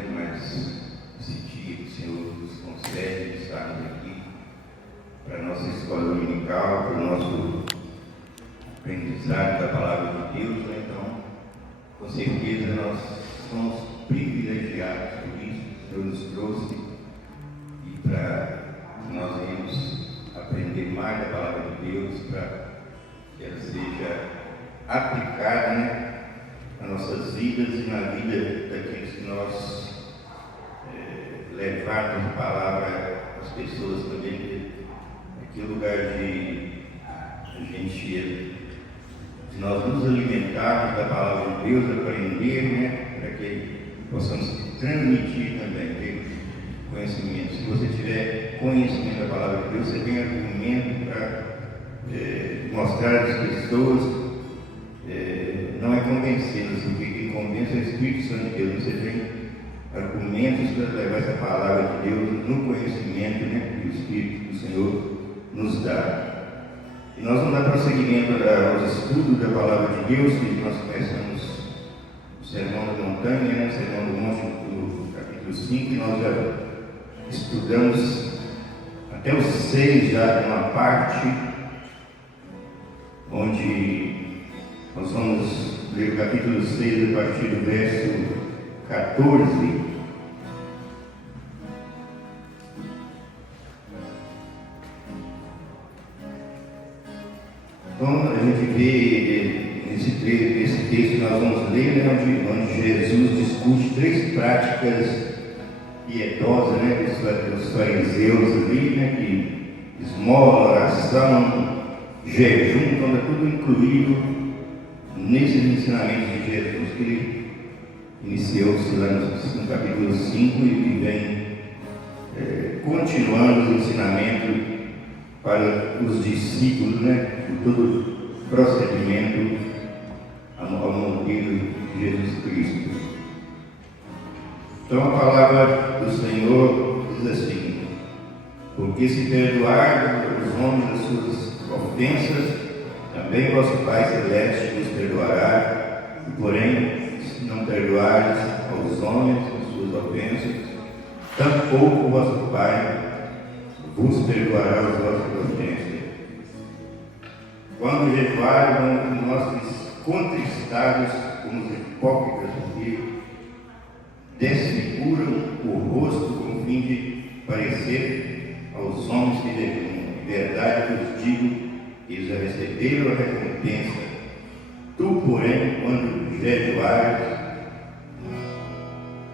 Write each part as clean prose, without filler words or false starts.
tempo, mas esse dia que o Senhor nos concede de estarmos aqui para a nossa escola dominical, para o nosso aprendizado da palavra de Deus, né? Então, com certeza nós somos privilegiados por isso, o Senhor nos trouxe e para que nós venhamos aprender mais da palavra de Deus, para que ela seja aplicada, né, nas nossas vidas e na vida daqueles que nós levarmos a palavra às pessoas também. Aqui é o lugar de nós nos alimentarmos da palavra de Deus, aprender, né, para que possamos transmitir também, ter conhecimento. Se você tiver conhecimento da palavra de Deus, você tem argumento para mostrar às pessoas. Não é convencê-los, porque quem convence é o Espírito Santo de Deus. Você tem argumentos para levar essa palavra de Deus no conhecimento, né, que o Espírito do Senhor nos dá. E nós vamos dar prosseguimento aos estudos da palavra de Deus, que nós começamos o Sermão da Montanha, né, o Sermão do Monte, do capítulo 5, e nós já estudamos até o 6, já uma parte, onde nós vamos ler o capítulo 6, a partir do verso 14. Então, a gente vê nesse texto que nós vamos ler, né, onde Jesus discute 3 práticas piedosas, né, dos fariseus ali, né, que esmola, oração, jejum, então está tudo incluído nesses ensinamentos de Jesus que ele iniciou-se lá no capítulo 5 e vem continuando os ensinamentos para os discípulos, né, de todo o procedimento ao modelo de Jesus Cristo. Então a palavra do Senhor diz assim: porque se perdoar os homens as suas ofensas, também vosso Pai Celeste vos perdoará. E porém, se não perdoares aos homens as suas ofensas, tampouco vosso Pai vos perdoará as vossas ofensas. Quando jejuarem, nós contristados como os hipócritas, porque desfiguram o rosto com o fim de parecer aos homens que jejuam. Em verdade vos digo, eles já receberam a recompensa. Tu, porém, quando jejuares,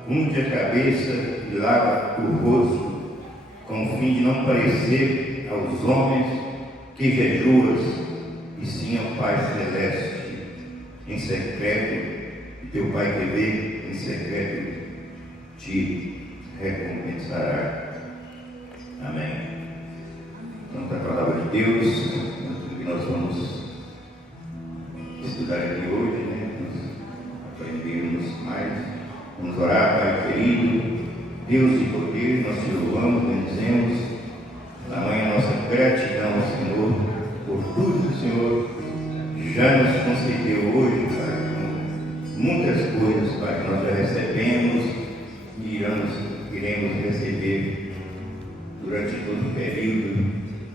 unge a cabeça e lava o rosto, com o fim de não parecer aos homens que jejuas, e sim ao Pai Celeste em secreto, e teu Pai que vê em secreto te recompensará. Amém. Então, a palavra de Deus que nós vamos estudar aqui hoje, né? Nós aprendemos mais. Vamos orar. Pai querido, Deus de poder, nós te louvamos, bendizemos, tamanha nossa gratidão ao Senhor por tudo que o Senhor já nos concedeu hoje, Pai. Muitas coisas, Pai, que nós já recebemos e iremos receber durante todo o período,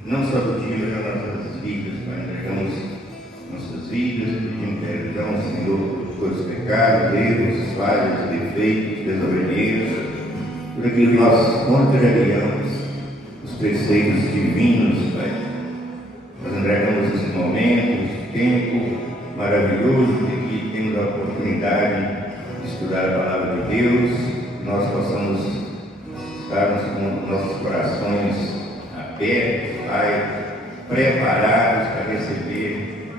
não só do dia, mas das nossas vidas, Pai. Entregamos nossas vidas, pedimos perdão, Senhor, por todos os pecados, erros, falhas, defeitos, desobediências, por aquilo que nós contrariamos os preceitos divinos, Pai. Nós entregamos esse momento, esse tempo maravilhoso que temos a oportunidade de estudar a palavra de Deus, nós possamos estarmos com nossos corações abertos, Pai, preparados para receber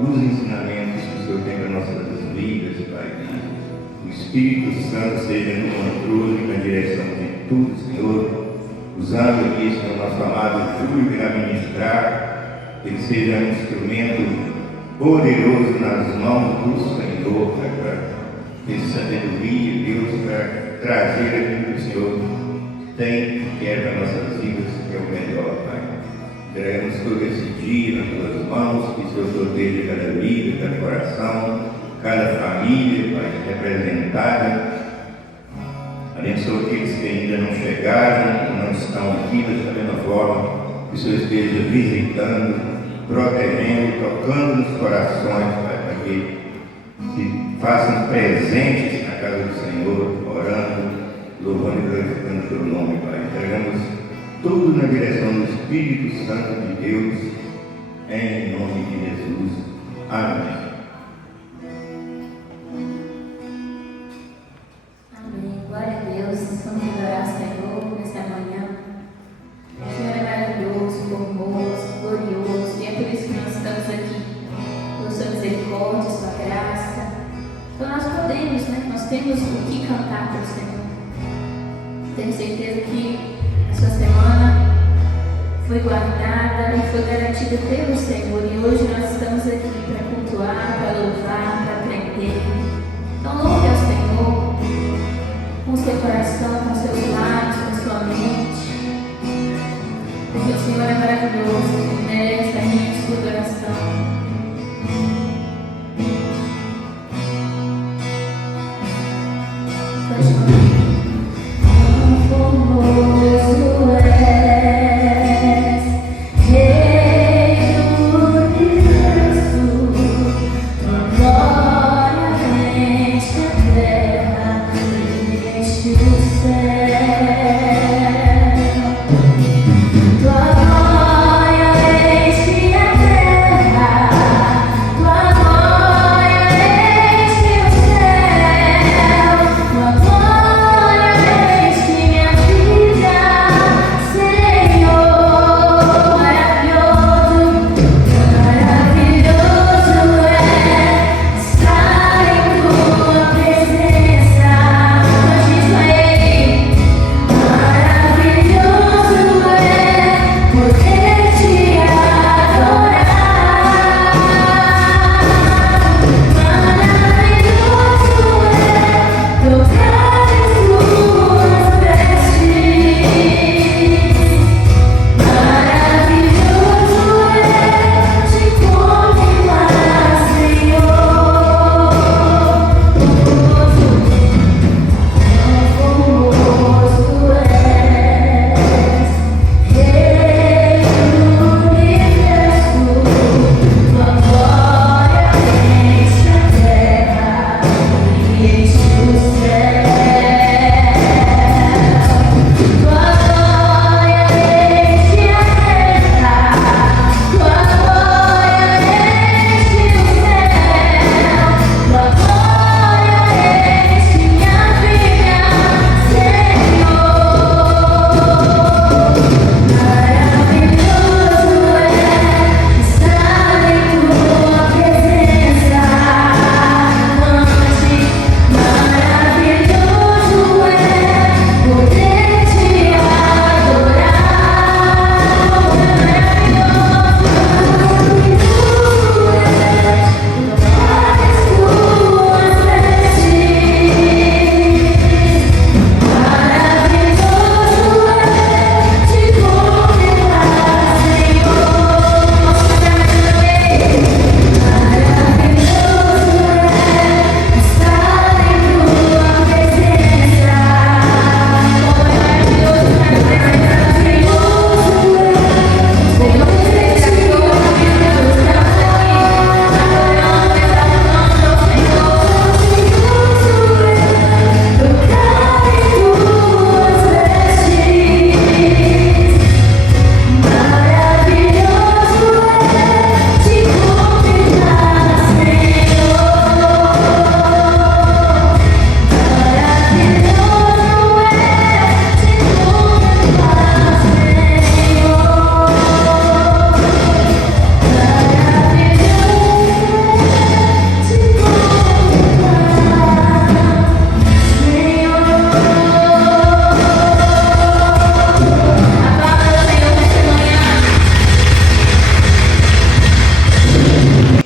os ensinamentos que o Senhor tem para nossas vidas, Pai. O Espírito Santo seja no controle e na direção de tudo, Senhor, usando aqui esse nosso amado Júlio que irá ministrar, que ele seja um instrumento poderoso nas mãos do Senhor, Pai, para ter sabedoria, Deus, para trazer aquilo que o Senhor tem e quer para nossas vidas, que é o melhor, Pai. Entregamos todo esse dia nas tuas mãos, que o Senhor proteja cada vida, cada coração, cada família, Pai, representada Abençoa aqueles que ainda não chegaram, não estão aqui, mas da mesma forma que o Senhor esteja visitando, protegendo, tocando nos corações, Pai, para que se façam presentes na casa do Senhor, orando, louvando e glorificando o teu nome, Pai. Entregamos tudo na direção do Espírito Santo de Deus, em nome de Jesus. Amém. Amém. Glória a Deus. Vamos adorar o Senhor nessa manhã. O Senhor é maravilhoso, formoso, glorioso, e é por isso que nós estamos aqui, pela sua misericórdia, sua graça. Então nós podemos, nós temos o que cantar para o Senhor. Tenho certeza que a sua semana foi guardada e foi garantida pelo Senhor, e hoje nós estamos aqui para cultuar, para louvar, para aprender. Então louve ao Senhor com o seu coração, com seus lábios, com sua mente, porque o Senhor é maravilhoso e merece a minha e sua adoração. Cante comigo. Formoso és, Rei do universo, tua glória enche a terra e enche o céu. Tua glória enche a terra, tua glória enche o céu, tua glória enche minha vida, Senhor. Maravilhoso, maravilhoso é estar em tua presença. Diz a Ele, maravilhoso é poder te adorar. Maravilhoso é tocar em tuas vestes. Maravilhoso é te contemplar, Senhor. Formoso és, Rei do universo, tua glória enche a terra e enche o céu. Tua glória enche a terra, tua glória enche o céu, tua glória enche minha vida, Senhor. Maravilhoso é estar em tua presença. Cante, maravilhoso é poder te adorar. Maravilhoso é tocar as tuas vestes. Maravilhoso é te contemplar, Senhor. Maravilhoso é estar em tua presença. Como é maravilhoso estar na presença do Senhor. Senhor, você criou a vida dos teus sonhos. Adoramos, exaltamos ao Senhor. Maravilhoso é tocar em tuas vestes. Maravilhoso é te contemplar, Senhor. Maravilhoso é te contemplar, Senhor.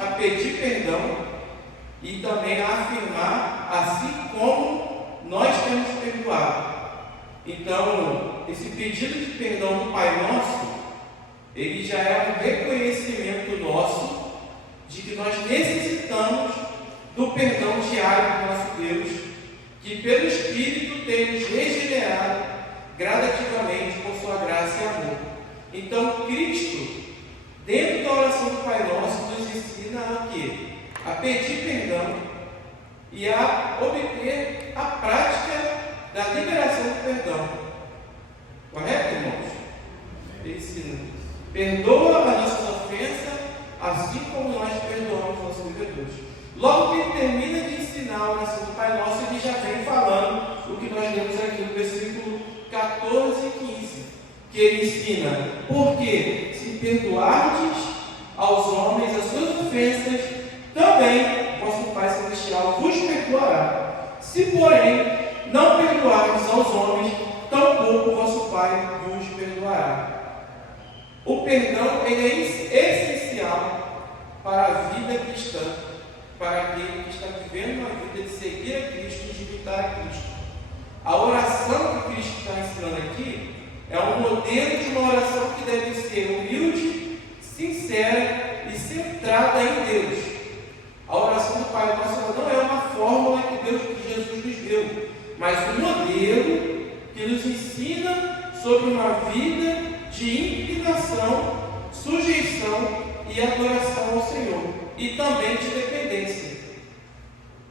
A pedir perdão e também a afirmar, assim como nós temos perdoado. Então, esse pedido de perdão do Pai Nosso, ele já é um reconhecimento nosso de que nós necessitamos do perdão diário do nosso Deus, que pelo Espírito tem nos regenerado gradativamente por sua graça e amor. Então, Cristo, dentro da oração do Pai Nosso, nos ensina a quê? A pedir perdão e a obter a prática da liberação do perdão. Correto, irmãos? Ele ensina: perdoa as nossas ofensas, assim como nós perdoamos os nossos devedores. Logo que ele termina de ensinar a oração do Pai Nosso, ele já vem falando o que nós lemos aqui no versículo 14 e 15, que ele ensina: porque se perdoardes aos homens as suas ofensas, também vosso Pai Celestial vos perdoará. Se, porém, não perdoardes aos homens, tampouco vosso Pai vos perdoará. O perdão ele é essencial para a vida cristã, para aquele que está vivendo uma vida de seguir a Cristo e de imitar a Cristo. A oração que Cristo está ensinando aqui é um modelo de uma oração que deve ser humilde, sincera e centrada em Deus. A oração do Pai Nosso não é uma fórmula que Jesus nos deu, mas um modelo que nos ensina sobre uma vida de inclinação, sujeição e adoração ao Senhor, e também de dependência.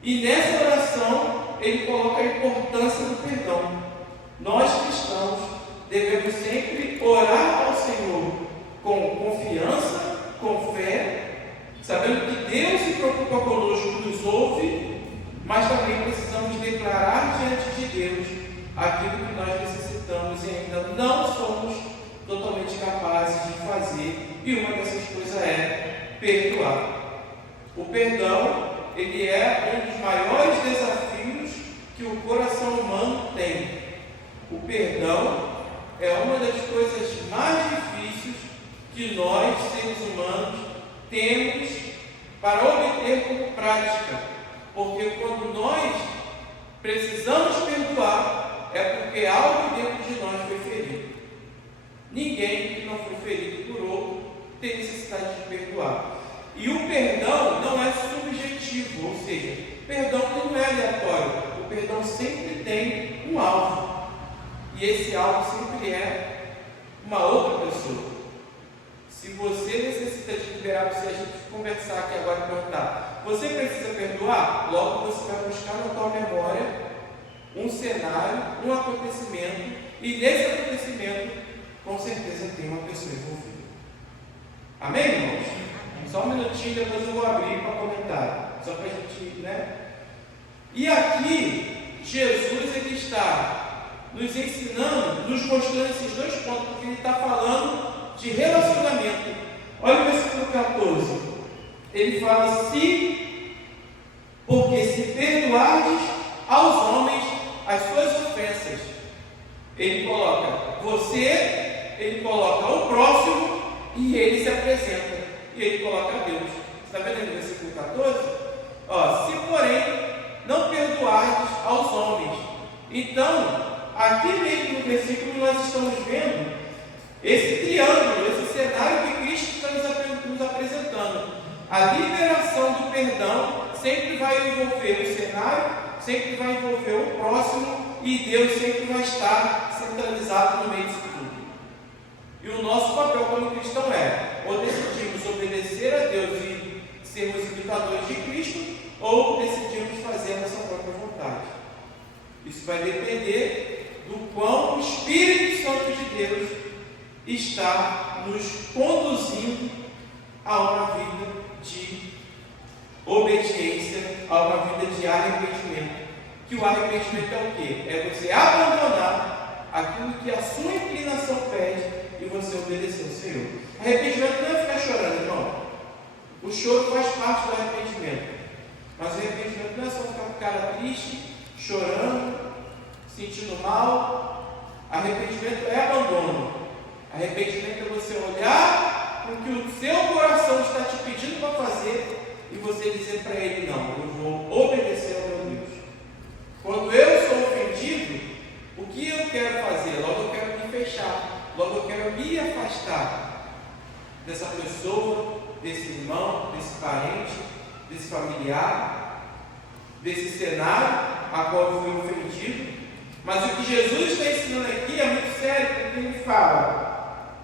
E nessa oração, ele coloca a importância do perdão. Nós cristãos devemos sempre orar ao Senhor com confiança, com fé, sabendo que Deus se preocupa conosco, nos ouve, mas também precisamos declarar diante de Deus aquilo que nós necessitamos e ainda não somos totalmente capazes de fazer, e uma dessas coisas é perdoar. O perdão, ele é um dos maiores desafios que o coração humano tem. O perdão é uma das coisas mais difíceis que nós, seres humanos, temos para obter como prática, porque quando nós precisamos perdoar, é porque algo dentro de nós foi ferido. Ninguém que não foi ferido por outro tem necessidade de perdoar. E o perdão não é subjetivo, ou seja, perdão não é aleatório. O perdão sempre tem um alvo. E esse alvo sempre é uma outra pessoa. Se você necessita de liberar, se a gente conversar aqui agora e perguntar, você precisa perdoar? Logo você vai buscar na tua memória um cenário, um acontecimento, e nesse acontecimento, com certeza tem uma pessoa envolvida. Amém, irmãos? Só um minutinho, depois eu vou abrir para comentar. Só para a gente, né? E aqui, Jesus ele está nos ensinando, nos mostrando esses dois pontos, porque ele está falando de relacionamento. Olha o versículo 14. Ele fala assim: porque se perdoardes aos homens as suas ofensas. Ele coloca você, ele coloca o próximo e ele se apresenta. E ele coloca Deus. Está vendo no versículo 14? Se porém não perdoardes aos homens. Então, aqui mesmo no versículo nós estamos vendo esse triângulo, esse cenário que Cristo está nos apresentando. A liberação do perdão sempre vai envolver o cenário, sempre vai envolver o próximo, e Deus sempre vai estar centralizado no meio disso tudo. E o nosso papel como cristão é: ou decidimos obedecer a Deus e sermos imitadores de Cristo, ou decidimos fazer a nossa própria vontade. Isso vai depender do quão o Espírito Santo de Deus está nos conduzindo a uma vida de obediência, a uma vida de arrependimento. Que o arrependimento é o quê? É você abandonar aquilo que a sua inclinação pede e você obedecer ao Senhor. Arrependimento não é ficar chorando, irmão. O choro faz parte do arrependimento. Mas o arrependimento não é só ficar com cara triste, chorando, sentindo mal. Arrependimento é abandono. Arrependimento é você olhar para o que o seu coração está te pedindo para fazer e você dizer para ele: não, eu vou obedecer ao meu Deus. Quando eu sou ofendido, o que eu quero fazer? Logo eu quero me fechar, logo eu quero me afastar dessa pessoa, desse irmão, desse parente, desse familiar, desse cenário, a qual eu fui ofendido. Mas o que Jesus está ensinando aqui é muito sério, porque ele fala: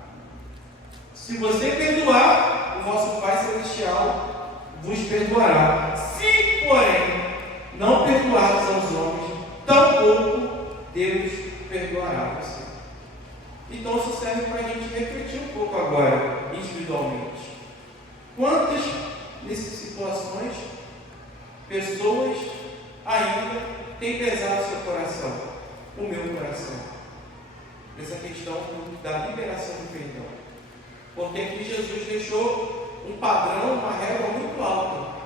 se você perdoar, o vosso Pai Celestial vos perdoará. Se, porém, não perdoardes aos homens, tampouco Deus perdoará você. Então isso serve para a gente refletir um pouco agora, individualmente. Quantas nessas situações, pessoas ainda têm pesado seu coração, o meu coração, nessa questão da liberação do perdão? Porque aqui Jesus deixou um padrão, uma regra muito alta.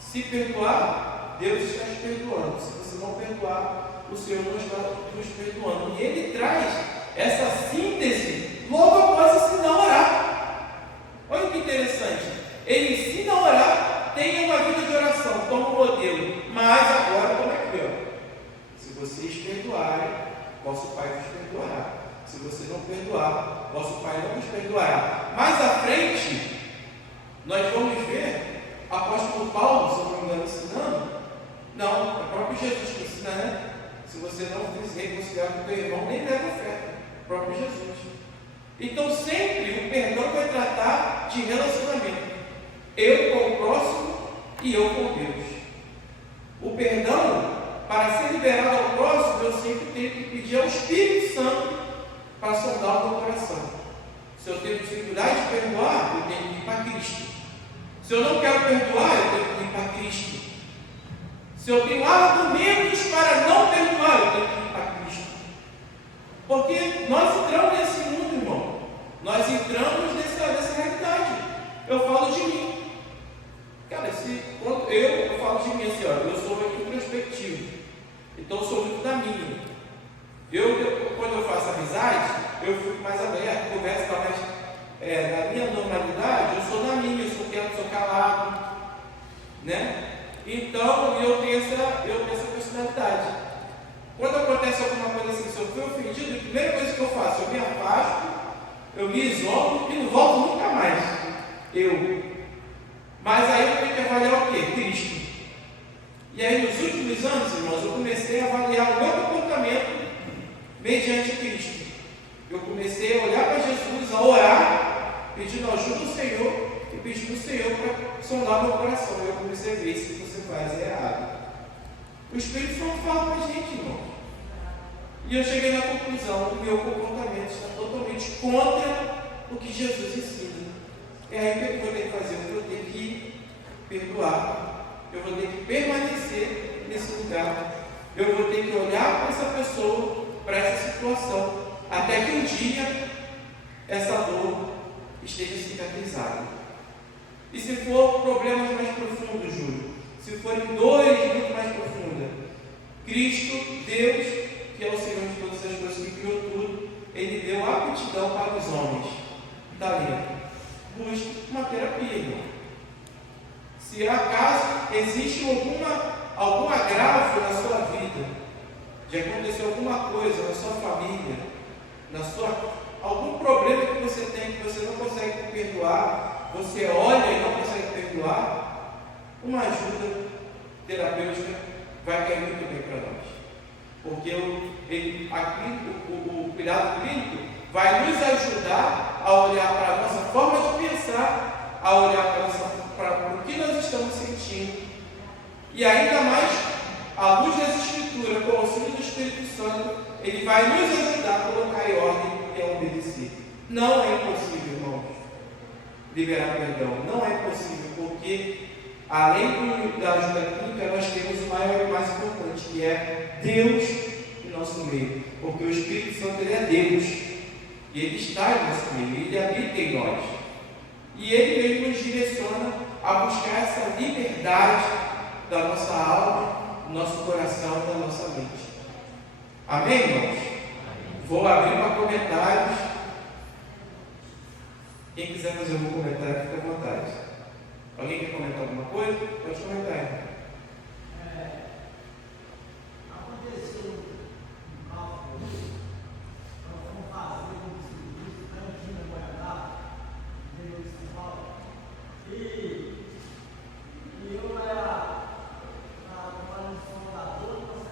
Se perdoar, Deus está te perdoando. Se você não perdoar, o Senhor não está nos perdoando. E Ele traz essa síntese logo após ensinar a orar. Olha que interessante. Ele ensina a orar, tenha uma vida de oração, toma um modelo. Mas agora, como é que é? Se vocês perdoarem, vosso Pai vos perdoará. Se você não perdoar, vosso Pai não vos perdoará. Mais à frente, nós vamos ver o apóstolo Paulo, se não me engano, ensinando. Não, é o próprio Jesus que ensina, né? Se você não se reconciliar com o teu irmão, nem leva oferta. O próprio Jesus. Então, sempre o perdão vai tratar de relacionamento. Eu com o próximo e eu com Deus. O perdão, para ser liberado ao próximo, eu sempre tenho que pedir ao Espírito Santo para sondar o meu coração. Se eu tenho dificuldade de perdoar, eu tenho que ir para Cristo. Se eu não quero perdoar, eu tenho que ir para Cristo. Se eu tenho argumentos para não perdoar, eu tenho que ir para Cristo. Porque nós entramos nesse mundo, irmão. Nós entramos nessa realidade. Eu falo de mim. Cara, quando eu falo de mim assim, ó, eu sou muito introspectivo. Então eu sou muito da minha. Quando eu faço amizade, eu fico mais aberto, converso mais na minha normalidade, eu sou da minha, eu sou quieto, sou calado, né? Então eu tenho essa personalidade. Quando acontece alguma coisa assim, se eu fui ofendido, a primeira coisa que eu faço, eu me afasto, eu me isolo e não volto nunca mais. Mas aí eu tenho que avaliar o quê? Cristo. E aí nos últimos anos, irmãos, eu comecei a avaliar o meu comportamento mediante Cristo. Eu comecei a olhar para Jesus, a orar, pedindo ajuda do Senhor e pedindo ao Senhor para sondar meu coração. Eu comecei a ver se o que você faz é errado. O Espírito Santo fala para a gente, irmão. E eu cheguei na conclusão: o meu comportamento está totalmente contra o que Jesus ensina. E aí o que eu vou ter que fazer? Eu vou ter que perdoar. Eu vou ter que permanecer nesse lugar. Eu vou ter que olhar para essa pessoa, para essa situação, até que um dia essa dor esteja cicatrizada. E se for problemas mais profundos, Júlio, se forem dores muito mais profundas, Cristo, Deus, que é o Senhor de todas as coisas, que criou tudo, Ele deu aptidão para os homens, talento. Busque uma terapia, irmão. Se acaso existe algum agravo na sua vida, de acontecer alguma coisa na sua família, algum problema que você tem, que você não consegue perdoar, você olha e não consegue perdoar, uma ajuda terapêutica vai cair muito bem para nós. Porque o cuidado clínico vai nos ajudar a olhar para a nossa forma de pensar, a olhar para o que nós estamos sentindo, e ainda mais, à luz das Escrituras, com o auxílio do Espírito Santo, ele vai nos ajudar a colocar em ordem e a obedecer. Não é impossível, irmãos, liberar perdão. Não é possível, porque além da ajuda clínica, nós temos o maior e mais importante, que é Deus em nosso meio. Porque o Espírito Santo, ele é Deus. E Ele está em nosso meio, Ele habita em nós. E Ele mesmo nos direciona a buscar essa liberdade da nossa alma, do nosso coração e da nossa mente. Amém, irmãos? Vou abrir para comentários. Quem quiser fazer algum comentário, fica à vontade. Alguém quer comentar alguma coisa? Pode comentar, irmão. Aconteceu algo comigo. Nós fomos fazer um serviço cantinho na Guaraná, no interior de São Paulo. E eu era trabalhando de soldador, nós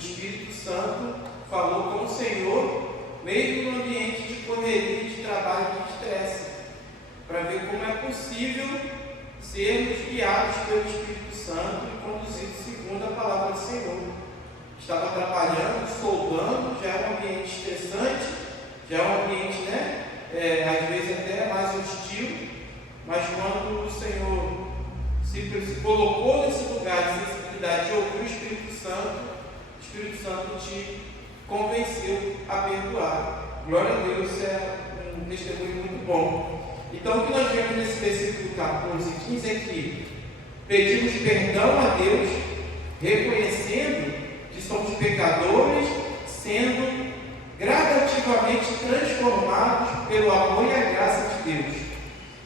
Espírito Santo falou com o Senhor, mesmo no ambiente de correria, de trabalho, de estresse, para ver como é possível sermos guiados pelo Espírito Santo e conduzidos segundo a palavra do Senhor. Estava trabalhando, soldando, já é um ambiente estressante, já é um ambiente, às vezes até mais hostil, mas quando o Senhor se colocou nesse lugar de sensibilidade de ouvir o Espírito Santo te convenceu a perdoar. Glória a Deus, é um testemunho muito bom. Então, o que nós vemos nesse versículo 14 e 15 é que pedimos perdão a Deus, reconhecendo que somos pecadores, sendo gradativamente transformados pelo amor e a graça de Deus.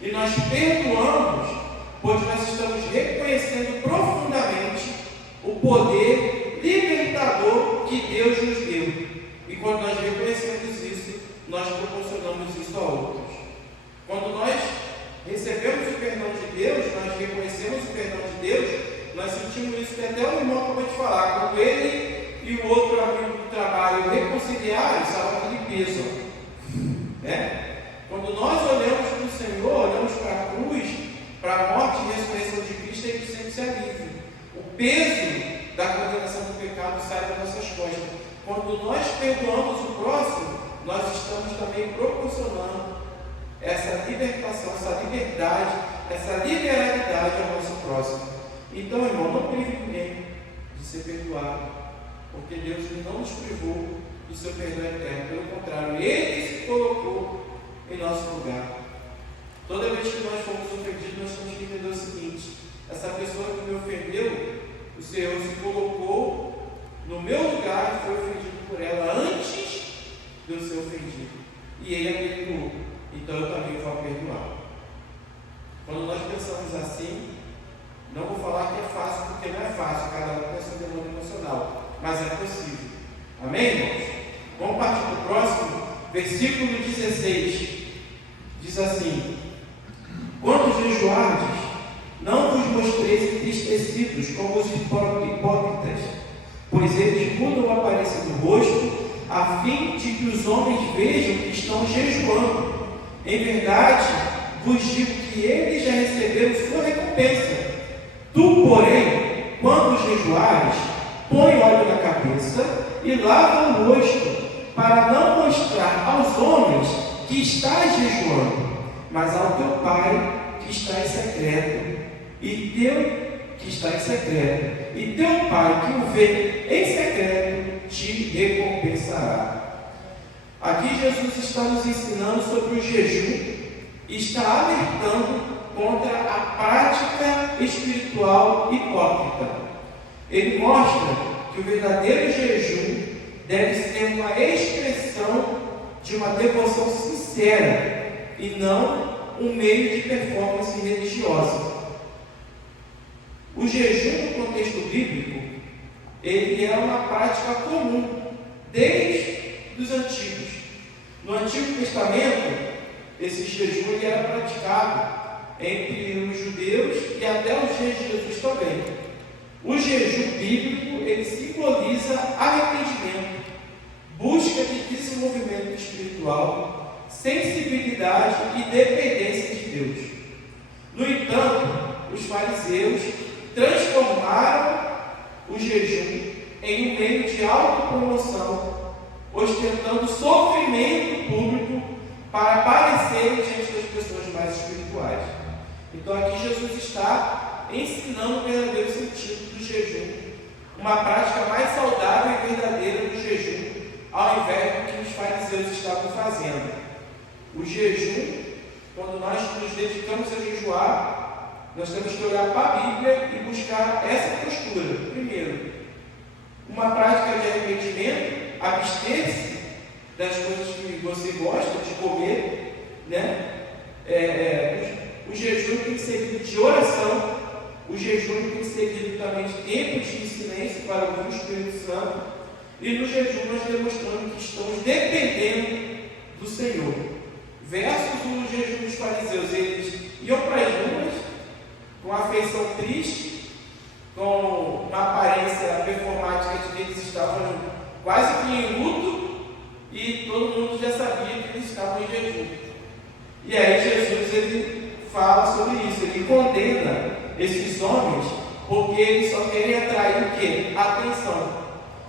E nós perdoamos, pois nós estamos reconhecendo profundamente o poder libertador que Deus nos deu. E quando nós reconhecemos isso, nós proporcionamos isso a outros. Quando nós recebemos o perdão de Deus, nós reconhecemos o perdão de Deus, nós sentimos isso que até o irmão acabou de falar. Quando ele e o outro amigo do trabalho reconciliaram, estava aquele peso. Quando nós olhamos para o Senhor, olhamos para a cruz, para a morte e ressurreição de Cristo, ele sempre se alivia. O peso da condenação do pecado sai das nossas costas. Quando nós perdoamos o próximo, nós estamos também proporcionando essa libertação, essa liberdade, essa liberalidade ao nosso próximo. Então, irmão, não prive ninguém de ser perdoado, porque Deus não nos privou do seu perdão eterno. Pelo contrário, Ele se colocou em nosso lugar. Toda vez que nós fomos ofendidos, nós temos que entender o seguinte: essa pessoa que me ofendeu, o Senhor se colocou no meu lugar e foi ofendido por ela antes de eu ser ofendido. E Ele a perdoou. Então eu também vou perdoar. Quando nós pensamos assim, não vou falar que é fácil, porque não é fácil, cada um tem sua demanda emocional, mas é possível. Amém, irmãos? Vamos partir para o próximo, versículo 16. Diz assim: quando jejuardes, não vos mostreis entristecidos como os hipócritas, pois eles mudam a aparência do rosto, a fim de que os homens vejam que estão jejuando. Em verdade, vos digo que eles já receberam sua recompensa. Tu, porém, quando jejuares, põe óleo na cabeça e lava o rosto, para não mostrar aos homens que estás jejuando, mas ao teu Pai que está em secreto, e teu Pai que o vê em secreto te recompensará. Aqui Jesus está nos ensinando sobre o jejum e está alertando contra a prática espiritual hipócrita. Ele mostra que o verdadeiro jejum deve ser uma expressão de uma devoção sincera e não um meio de performance religiosa. O jejum, no contexto bíblico, ele é uma prática comum desde os antigos. No Antigo Testamento, esse jejum ele era praticado entre os judeus e até os dias de Jesus também. O jejum bíblico ele simboliza arrependimento, busca de desenvolvimento espiritual, sensibilidade e dependência de Deus. No entanto, os fariseus transformaram o jejum em um meio de autopromoção, ostentando sofrimento público para aparecerem diante das pessoas mais espirituais. Então aqui Jesus está ensinando o verdadeiro sentido do jejum, uma prática mais saudável e verdadeira do jejum, ao invés do que os fariseus estavam fazendo. O jejum, quando nós nos dedicamos a jejuar, nós temos que olhar para a Bíblia e buscar essa postura. Primeiro, uma prática de arrependimento, abster-se das coisas que você gosta de comer, o jejum tem que ser seguido de oração, o jejum tem que ser seguido também de tempo de silêncio para ouvir o Espírito Santo, e no jejum nós demonstramos que estamos dependendo do Senhor. Versus o jejum dos fariseus, eles iam para as ruas com afeição triste, com uma aparência performática de que eles estavam quase que em luto, e todo mundo já sabia que eles estavam em jejum. E aí Jesus ele fala sobre isso, ele condena esses homens porque eles só querem atrair o quê? Atenção.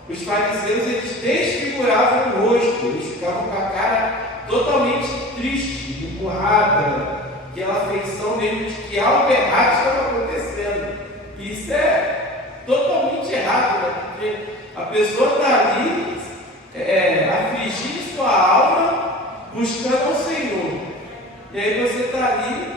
Os fariseus eles desfiguravam o rosto, eles ficavam com a cara totalmente triste, emburrada, aquela feição mesmo de que algo errado estava acontecendo. E isso é totalmente errado, né? Porque a pessoa está ali afligindo sua alma, buscando ao Senhor. E aí você está ali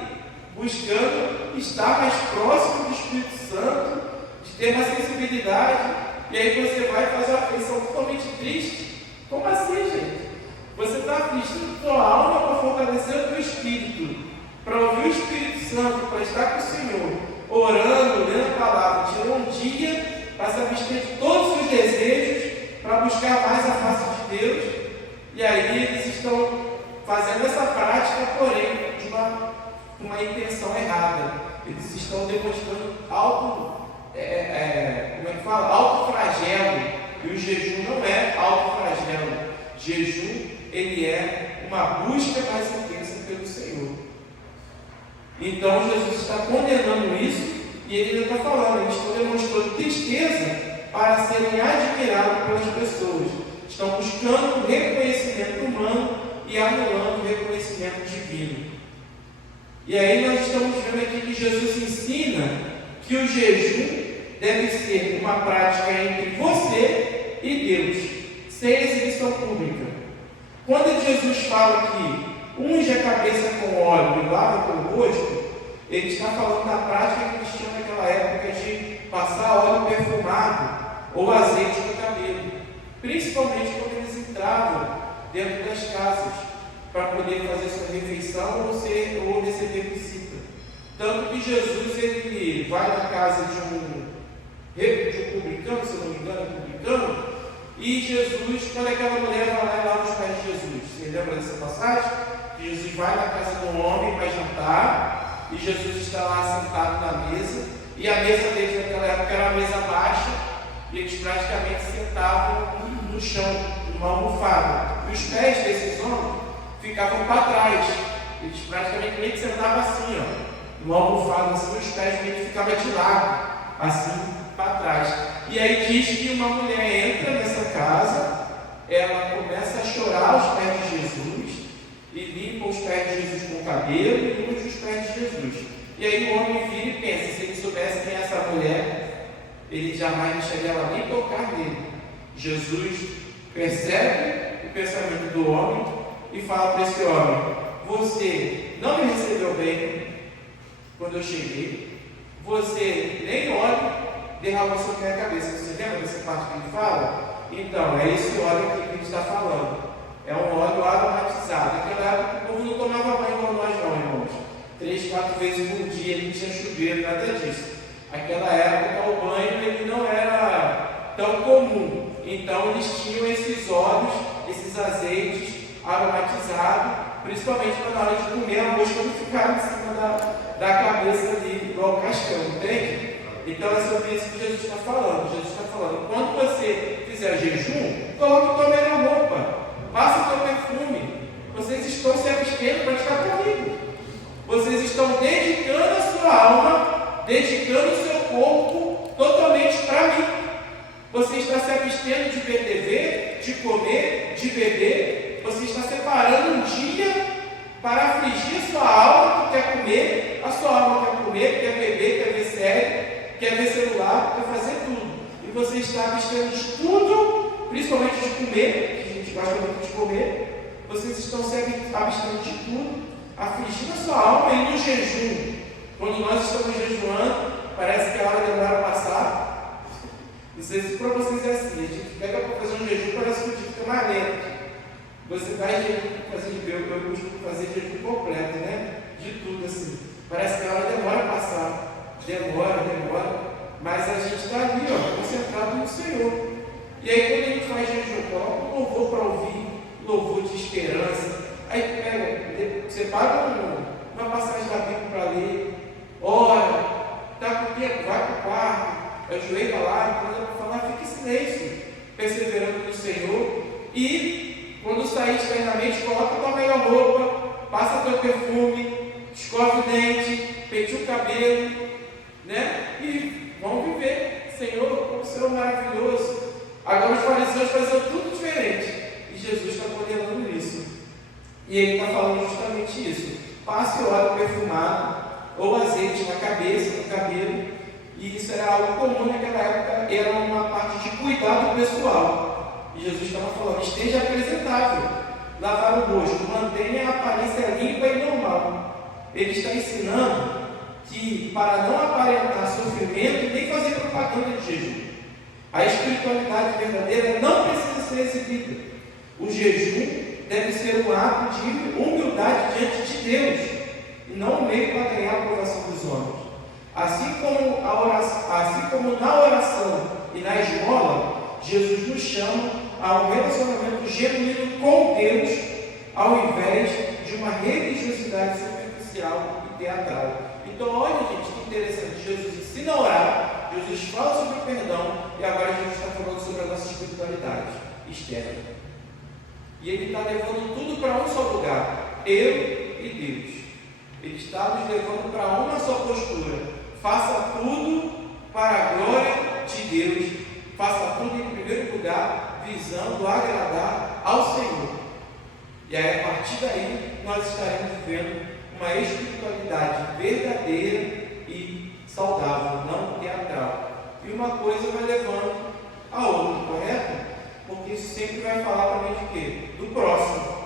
buscando estar mais próximo do Espírito Santo, de ter uma sensibilidade. E aí você vai fazer uma aflição totalmente triste. Como assim, gente? Você está afligindo sua alma para fortalecer o teu espírito, para ouvir o Espírito Santo, para estar com o Senhor, orando, lendo a palavra, tirou um dia para se abster de todos os desejos, para buscar mais a face de Deus. E aí eles estão fazendo essa prática, porém, de uma intenção errada. Eles estão demonstrando autoflagelo. E o jejum não é autoflagelo. Jejum, ele é uma busca mais intensa pelo Senhor. Então Jesus está condenando isso, e ele ainda está falando, eles estão demonstrando tristeza para serem admirados pelas pessoas. Estão buscando o reconhecimento humano e anulando o reconhecimento divino. E aí nós estamos vendo aqui que Jesus ensina que o jejum deve ser uma prática entre você e Deus, sem exibição pública. Quando Jesus fala que unge a cabeça com óleo e lava com o rosto, ele está falando da prática que eles tinham naquela época de passar óleo perfumado ou azeite no cabelo, principalmente quando eles entravam dentro das casas para poder fazer sua refeição ou receber visita. Tanto que Jesus ele vai na casa de um publicano, se não me engano, publicano, e Jesus, quando aquela mulher vai lá e lava os pés de Jesus. Você lembra dessa passagem? Que Jesus vai na casa de um homem para jantar, e Jesus está lá sentado na mesa, e a mesa deles naquela época era uma mesa baixa, e eles praticamente sentavam no chão, numa almofada. E os pés desses homens ficavam para trás. Eles praticamente meio que sentavam assim, ó, numa almofada, assim, os pés meio que ficavam de lado, assim, para trás. E aí diz que uma mulher entra nessa casa, ela começa a chorar aos pés de Jesus, e limpa os pés de Jesus com o cabelo e unge os pés de Jesus. E aí o homem vira e pensa, se ele soubesse quem é essa mulher, ele jamais deixaria ela nem tocar nele. Jesus percebe o pensamento do homem e fala para esse homem: você não me recebeu bem quando eu cheguei, você nem óleo derramou sobre a minha cabeça. Você lembra dessa parte que ele fala? Então, é esse óleo aqui que ele está falando. É um óleo aromatizado. Naquela época o povo não tomava banho como nós não, irmãos. 3, 4 vezes por dia, ele não tinha chuveiro, nada disso. Naquela época o banho ele não era tão comum. Então eles tinham esses óleos, esses azeites aromatizados, principalmente para na hora de comer a mosca não ficar em cima da cabeça ali, igual cascão, entende? Então é sobre isso que Jesus está falando. Jesus está falando, quando você fizer jejum, coloque tua melhor roupa, passa o teu perfume. Vocês estão se abstendo para estar comigo. Vocês estão dedicando a sua alma, dedicando o seu corpo totalmente para mim. Você está se abstendo de ver TV, de comer, de beber. Você está separando um dia para afligir a sua alma que quer comer, a sua alma quer comer, quer beber, quer ver série, quer ver celular, quer fazer tudo. E você está abstendo de tudo, principalmente de comer, que a gente gosta muito de comer. Vocês estão se abstendo de tudo, afligindo a sua alma e no jejum. Quando nós estamos jejuando, parece que a hora demora a passar. Não sei se para vocês é assim, a gente pega para fazer um jejum, parece que o dia fica mais lento. Você vai fazer eu costumo fazer jejum completo, né? De tudo assim. Parece que a hora demora a passar. Demora, mas a gente está ali, ó, concentrado no Senhor. E aí quando a gente faz jejum, coloca um louvor para ouvir, louvor de esperança. Aí pega, separa uma passagem da Bíblia para ler, ora, está com tempo, vai para o quarto, ajoelha lá, quando ela falar, fique em silêncio, perseverando no Senhor. E quando sair externamente, coloca tua melhor roupa, passa teu perfume, escove o dente, penteia o cabelo, né? E vamos viver. Senhor, como o Senhor é maravilhoso. Agora os fariseus faziam tudo diferente. E Jesus está condenando isso. E ele está falando justamente isso. Passe óleo perfumado ou azeite na cabeça, no cabelo. E isso era algo comum naquela época, era uma parte de cuidado pessoal. E Jesus estava falando, esteja apresentável, lavar o rosto, mantenha a aparência limpa e normal. Ele está ensinando que para não aparentar sofrimento, nem fazer propaganda de jejum. A espiritualidade verdadeira não precisa ser exibida. O jejum deve ser um ato de humildade diante de Deus, e não um meio para ganhar a aprovação dos homens. Assim como na oração e na esmola, Jesus nos chama a um relacionamento genuíno com Deus, ao invés de uma religiosidade superficial e teatral. Então, olha, gente, que interessante. Jesus ensina a orar, Jesus fala sobre o perdão, e agora Jesus está falando sobre a nossa espiritualidade externa. E Ele está levando tudo para um só lugar, eu e Deus. Ele está nos levando para uma só postura. Faça tudo para a glória de Deus. Faça tudo em primeiro lugar, visando agradar ao Senhor. E aí, a partir daí, nós estaremos vivendo uma espiritualidade verdadeira e saudável, não teatral. E uma coisa vai levando a outra, correto? Porque isso sempre vai falar também de quê? Do próximo.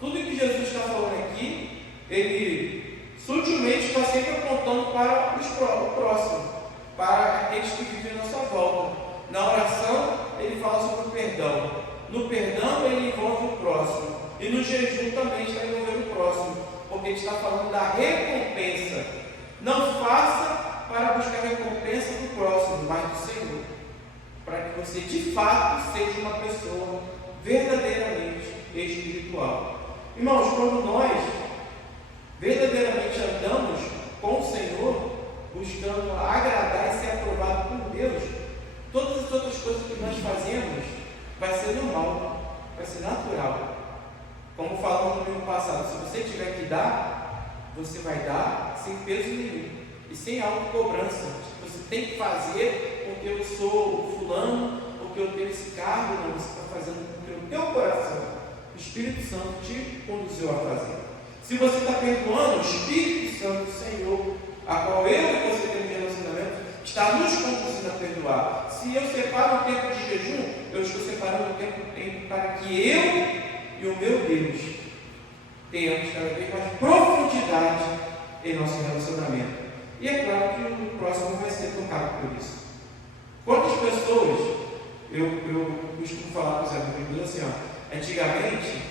Tudo que Jesus está falando aqui, ele sutilmente está sempre apontando para o próximo, para aqueles que vivem à nossa volta. Na oração, ele fala sobre o perdão. No perdão, ele envolve o próximo. E no jejum também está envolvendo o próximo, porque ele está falando da recompensa. Não faça para buscar a recompensa do próximo, mas do Senhor, para que você de fato seja uma pessoa verdadeiramente espiritual. Irmãos, quando nós verdadeiramente andamos com o Senhor, buscando agradar e ser aprovado por Deus, todas as outras coisas que nós fazemos vai ser normal, vai ser natural. Como falamos no domingo passado, se você tiver que dar, você vai dar sem peso nenhum e sem autocobrança. Você tem que fazer porque eu sou fulano, porque eu tenho esse cargo. Não, você está fazendo porque o teu coração, o Espírito Santo te conduziu a fazer. Se você está perdoando, o Espírito Santo do Senhor, a qual eu e você temos relacionamento, está nos conduzindo a perdoar. Se eu separo um tempo de jejum, eu estou separando um tempo para que eu e o meu Deus tenhamos cada vez mais profundidade em nosso relacionamento. E é claro que o próximo vai ser tocado por isso. Quantas pessoas, eu costumo falar com os amigos assim, antigamente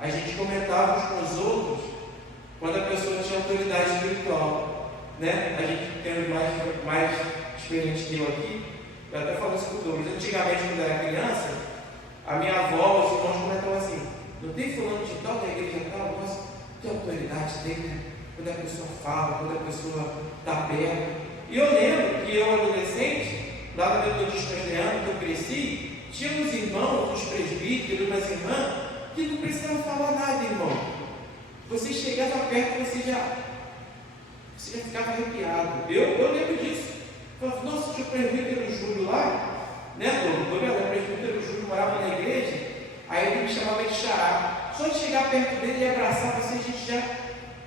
a gente comentava uns com os outros quando a pessoa tinha autoridade espiritual, né? A gente tem mais experientes que eu aqui, eu até falo isso com o Douglas. Antigamente, quando eu era criança, a minha avó, os irmãos comentavam assim: não tem fulano de tal da igreja tal, nossa, tem autoridade dele, né? Quando a pessoa fala, quando a pessoa está perto. E eu lembro que eu, adolescente, lá no Metodista Presbiteriano, que eu cresci, tinha uns irmãos, uns presbíteros, umas irmãs, que não precisavam falar nada, irmão. Você chegava perto, você já ficava arrepiado. Eu lembro disso. Eu falava, nossa, tinha o presbítero Júlio lá, né, Douglas? O presbítero Júlio morava na igreja, aí ele me chamava de xará. Só de chegar perto dele e abraçar você, a gente já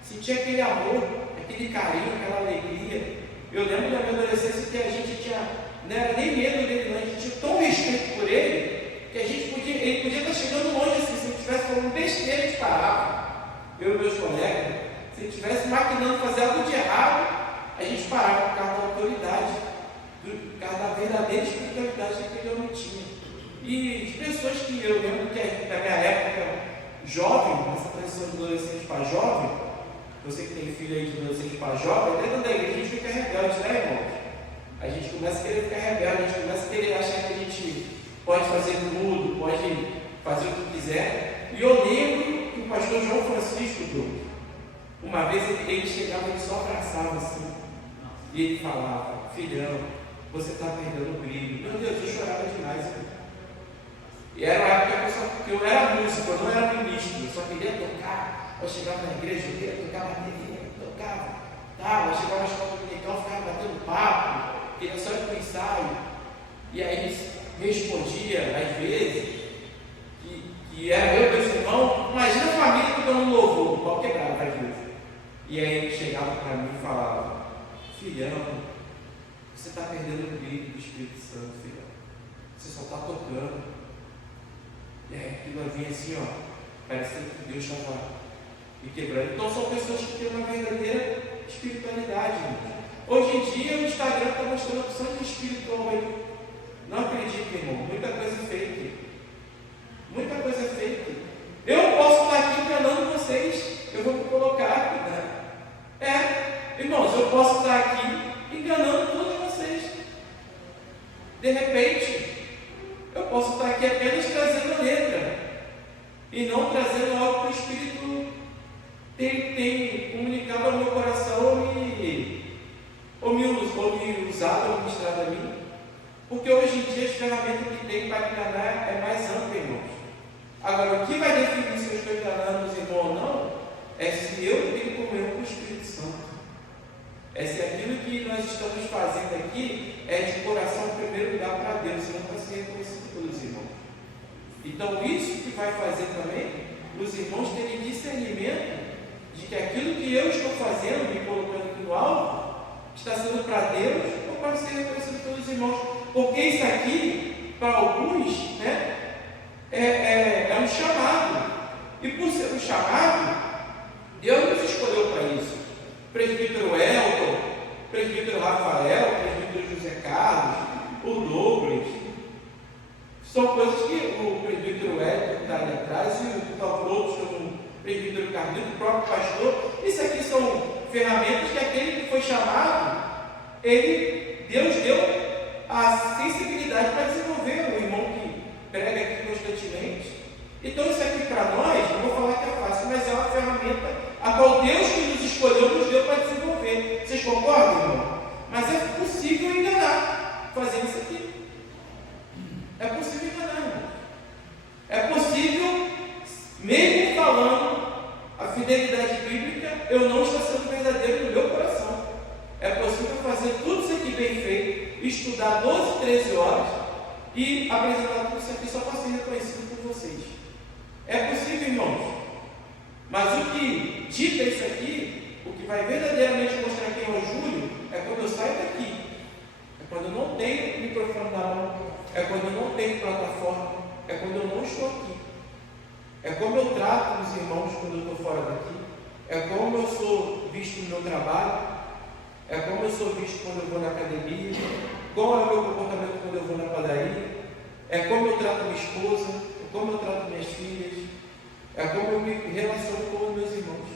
sentia aquele amor, aquele carinho, aquela alegria. Eu lembro da minha adolescência que a gente tinha, não era nem medo dele, não, a gente tinha tão respeito por ele, que ele podia estar chegando longe assim. Se ele estivesse falando besteira, a gente parava. Eu e meus colegas, se ele estivesse maquinando fazer algo de errado, a gente parava por causa da autoridade, por causa da verdadeira espiritualidade que aquele homem tinha. E as pessoas que eu lembro que na minha época, jovem, nessa transição de adolescente para jovem, você que tem filho aí de adolescente para jovem, dentro da igreja a gente fica rebelde, né, irmão? A gente começa a querer ficar rebelde, a gente começa a querer achar que a gente pode fazer tudo, pode fazer o que quiser. E eu lembro que o pastor João Francisco, uma vez ele chegava e só abraçava assim, e ele falava: filhão, você está perdendo o brilho. Meu Deus, eu chorava demais. E era uma época que eu era músico, eu não era ministro, eu só queria tocar. Eu chegava na igreja, eu queria tocar bateria, tocava. Eu chegava na escola dominical, ficava batendo papo, queria só ir para o ensaio. E aí respondia, às vezes, que era eu e meus irmãos. Imagina a família tocando louvor, qual quebrava às vezes. E aí ele chegava para mim e falava: filhão, você está perdendo o brilho do Espírito Santo, filhão. Você só está tocando. E aí aquilo vinha assim, ó, parecendo que Deus estava me quebrando. Então são pessoas que têm uma verdadeira espiritualidade. Hoje em dia o Instagram está mostrando a opção de espiritual aí. Não acredito, irmão, muita coisa fake. Muita coisa fake. Eu posso estar aqui enganando vocês. Eu vou me colocar, né? Irmãos, eu posso estar aqui enganando todos vocês. De repente, eu posso estar aqui apenas trazendo a letra e não trazendo algo que o Espírito tem comunicado ao meu coração ou me usado, ou ministrado a mim. Porque hoje em dia as ferramentas que tem para enganar é mais ampla, irmãos. Agora, o que vai definir se eu estou enganando os irmãos ou não é se eu tenho comunhão com o Espírito Santo. É se aquilo que nós estamos fazendo aqui é de coração em primeiro lugar para Deus, e não para ser reconhecido pelos irmãos. Então, isso que vai fazer também os irmãos terem discernimento de que aquilo que eu estou fazendo, me colocando aqui no alvo, está sendo para Deus ou para ser reconhecido pelos irmãos. Porque isso aqui, para alguns, né, é um chamado. E por ser um chamado, Deus nos escolheu para isso. Presbítero Elton, presbítero Rafael, presbítero José Carlos, o Douglas. São coisas que o presbítero Elton está ali atrás, e outros como o presbítero Carlito, o próprio pastor. Isso aqui são ferramentas que aquele que foi chamado, Deus deu a sensibilidade para desenvolver o irmão que prega aqui constantemente. Então isso aqui para nós, não vou falar que é fácil, mas é uma ferramenta a qual Deus que nos escolheu nos deu para desenvolver. Vocês concordam, irmão? Mas é possível enganar fazendo isso aqui. É possível enganar, irmão. É possível, mesmo falando a fidelidade bíblica, eu não estou sendo verdadeiro no meu coração. É possível fazer tudo isso aqui bem feito, estudar 12, 13 horas e apresentar tudo isso aqui só para ser reconhecido por vocês. É possível, irmãos. Mas o que dita isso aqui, o que vai verdadeiramente mostrar quem é o Júlio, é quando eu saio daqui. É quando eu não tenho microfone na mão. É quando eu não tenho plataforma. É quando eu não estou aqui. É como eu trato os irmãos quando eu estou fora daqui. É como eu sou visto no meu trabalho. É como eu sou visto quando eu vou na academia. Qual é o meu comportamento quando eu vou na padaria. É como eu trato minha esposa. É como eu trato minhas filhas. É como eu me relaciono com os meus irmãos.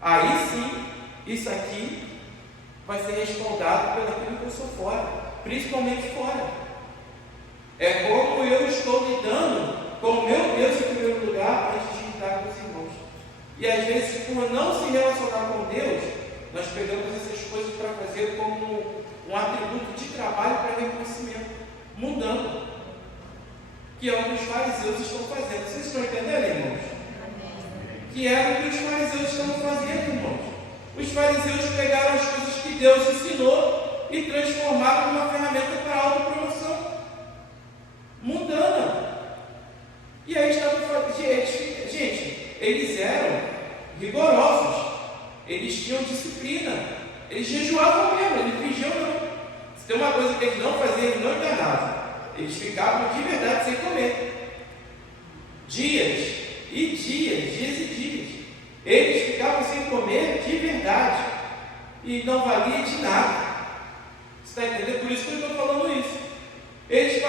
Aí sim, isso aqui vai ser respaldado pelo aquilo que eu sou fora, principalmente fora. É como eu estou lidando com o meu Deus em primeiro lugar antes de lidar com os irmãos. E às vezes, por não se relacionar com Deus, nós pegamos essas coisas para fazer como um atributo de trabalho para reconhecimento, mudando. Que é o que os fariseus estão fazendo. Vocês estão entendendo, irmãos? Que é o que os fariseus estão fazendo, irmãos. Os fariseus pegaram as coisas que Deus ensinou e transformaram numa ferramenta para a autopromoção. Mundana. E aí estavam falando, gente, eles eram rigorosos. Eles tinham disciplina. Eles jejuavam mesmo, eles fingiam não. Se tem uma coisa que eles não faziam, eles não enganavam. Eles ficavam de verdade sem comer. Dias e dias. Eles ficavam sem comer de verdade. E não valia de nada. Você está entendendo? Por isso que eu estou falando isso. Eles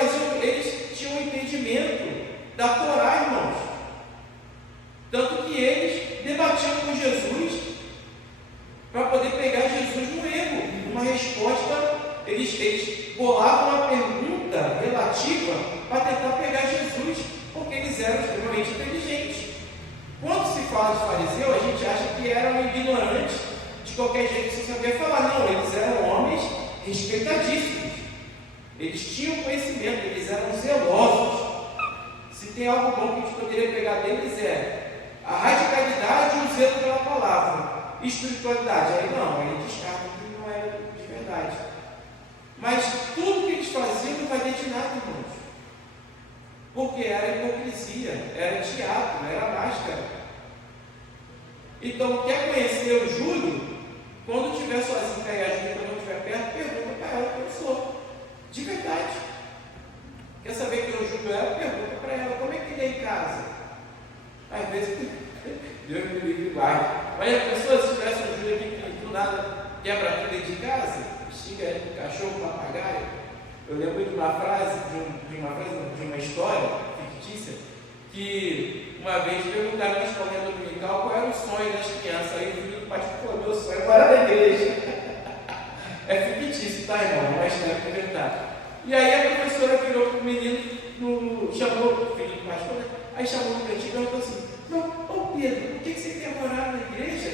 tinham um entendimento da Torá, irmãos. Tanto que eles debatiam com Jesus para poder pegar Jesus no erro. Uma resposta, eles bolavam uma pergunta relativa para tentar pegar Jesus, porque eles eram extremamente inteligentes. Quando se fala de fariseu, a gente acha que eram ignorantes, de qualquer jeito que você sabia falar. Não, eles eram homens respeitadíssimos. Eles tinham conhecimento, eles eram zelosos. Se tem algo bom que a gente poderia pegar deles é a radicalidade e o zelo pela palavra. Espiritualidade, aí não, aí descarta que não era de verdade. Mas tudo que eles faziam não valia de nada, irmãos. Porque era hipocrisia, era teatro, era máscara. Então, quer conhecer o Júlio? Quando estiver sozinho com a Yasmin, quando não estiver perto, pergunta para ela quem eu sou. De verdade. Quer saber quem o Júlio é? Pergunta para ela como é que ele é em casa. Às vezes, Deus me livre e guarde. Mas a pessoa, se tivesse um Júlio aqui que do nada quebra tudo dentro de casa, xinga cachorro, papagaio. Eu lembro de uma frase, de uma história fictícia, que uma vez perguntaram na escolinha dominical qual era o sonho das crianças. Aí o filho do pastor falou: meu sonho é morar na igreja. É fictício, tá, irmão? Não é história que é verdade. E aí a professora virou para o menino, chamou o filho do pastor, né? Aí chamou o cantinho e perguntou assim: ô Pedro, por que você quer morar na igreja?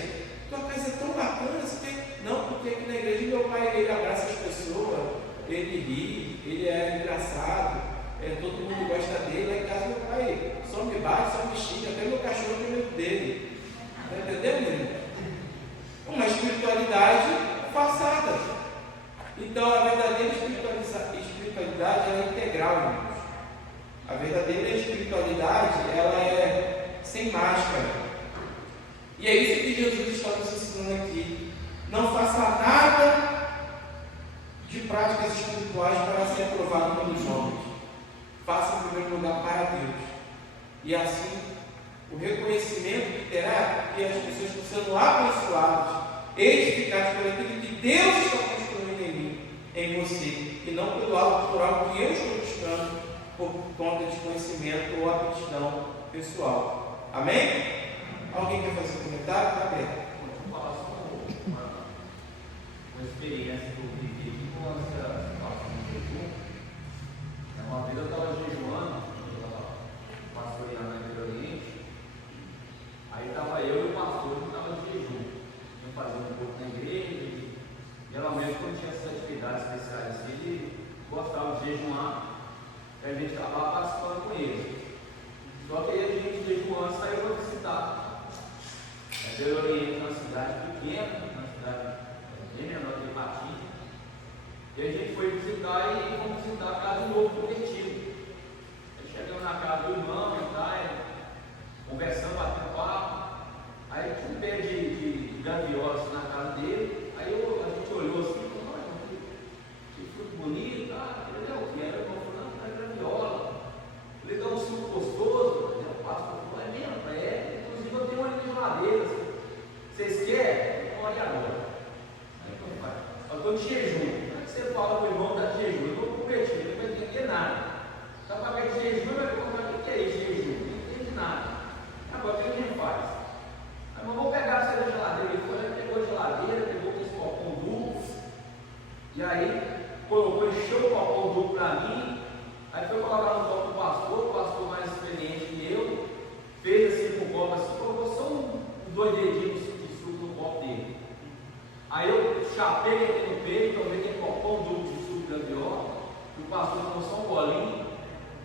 Tua casa é tão bacana, você tem. Não, porque aqui na igreja meu pai ele abraça as pessoas, ele ri, ele é engraçado, todo mundo gosta dele. Lá em casa meu pai só me bate, só me xinga, até meu cachorro tem medo dele. Está entendendo, menino? Uma espiritualidade forçada. Então a verdadeira espiritualidade ela é integral, irmãos. A verdadeira espiritualidade ela é sem máscara. E é isso que Jesus está nos ensinando aqui. Não faça nada de práticas espirituais para ser aprovado pelos homens. Faça em primeiro lugar para Deus. E assim, o reconhecimento que terá que as pessoas estão sendo abençoadas, edificadas por aquilo que Deus está construindo em mim, em você, e não pelo algo cultural que eu estou buscando por conta de conhecimento ou aptidão pessoal. Amém? Alguém quer fazer um comentário? Está aberto. Vou falar só uma experiência que eu vivi com essa situação de jejum. Uma vez eu estava jejuando, eu estava pastoreando na Belo Oriente, aí estava eu e o pastor que estava de jejum. Eu fazia um pouco na igreja, e geralmente quando tinha essas atividades especiais assim, ele gostava de jejuar, e a gente estava lá participando com ele. Só que aí a gente jejuando saiu para visitar. Belo Oriente é uma cidade pequena, uma cidade bem menor que Patinho. E a gente foi visitar e fomos visitar a casa do novo convertido. Aí chegamos na casa do irmão e tal, conversando, batendo papo. Aí tinha um pé de graviola assim, na casa dele. Aí a gente olhou assim e falou: olha, que fruto bonito, tá? Ele é o que? Era o irmão falando, é graviola. Ele dá um suco gostoso. O pastor falou: é mesmo? É. Inclusive eu tenho uma ali de geladeira. Assim. Vocês querem? Olha agora. Aí como faz? Eu estou de jejum. Como é que você fala para o irmão que está de jejum? Eu estou convertido, ele não vai entender nada. Está pagando de jejum, vai perguntar: o que é isso, jejum? Não entende nada. Agora o que a gente faz? Aí, mas vou pegar você da geladeira. Ele foi, pegou a geladeira, pegou aquele copão duplo. E aí, colocou, encheu o copão duplo para mim. Aí foi colocar no copo do pastor, o pastor mais experiente que eu, fez assim com o copo, assim, colocou só dois dedinhos de suco no copo dele. Aí eu chapei aqui no peito, tomei aquele copão duplo de suco de graviola, e o pastor tomou só um golinho.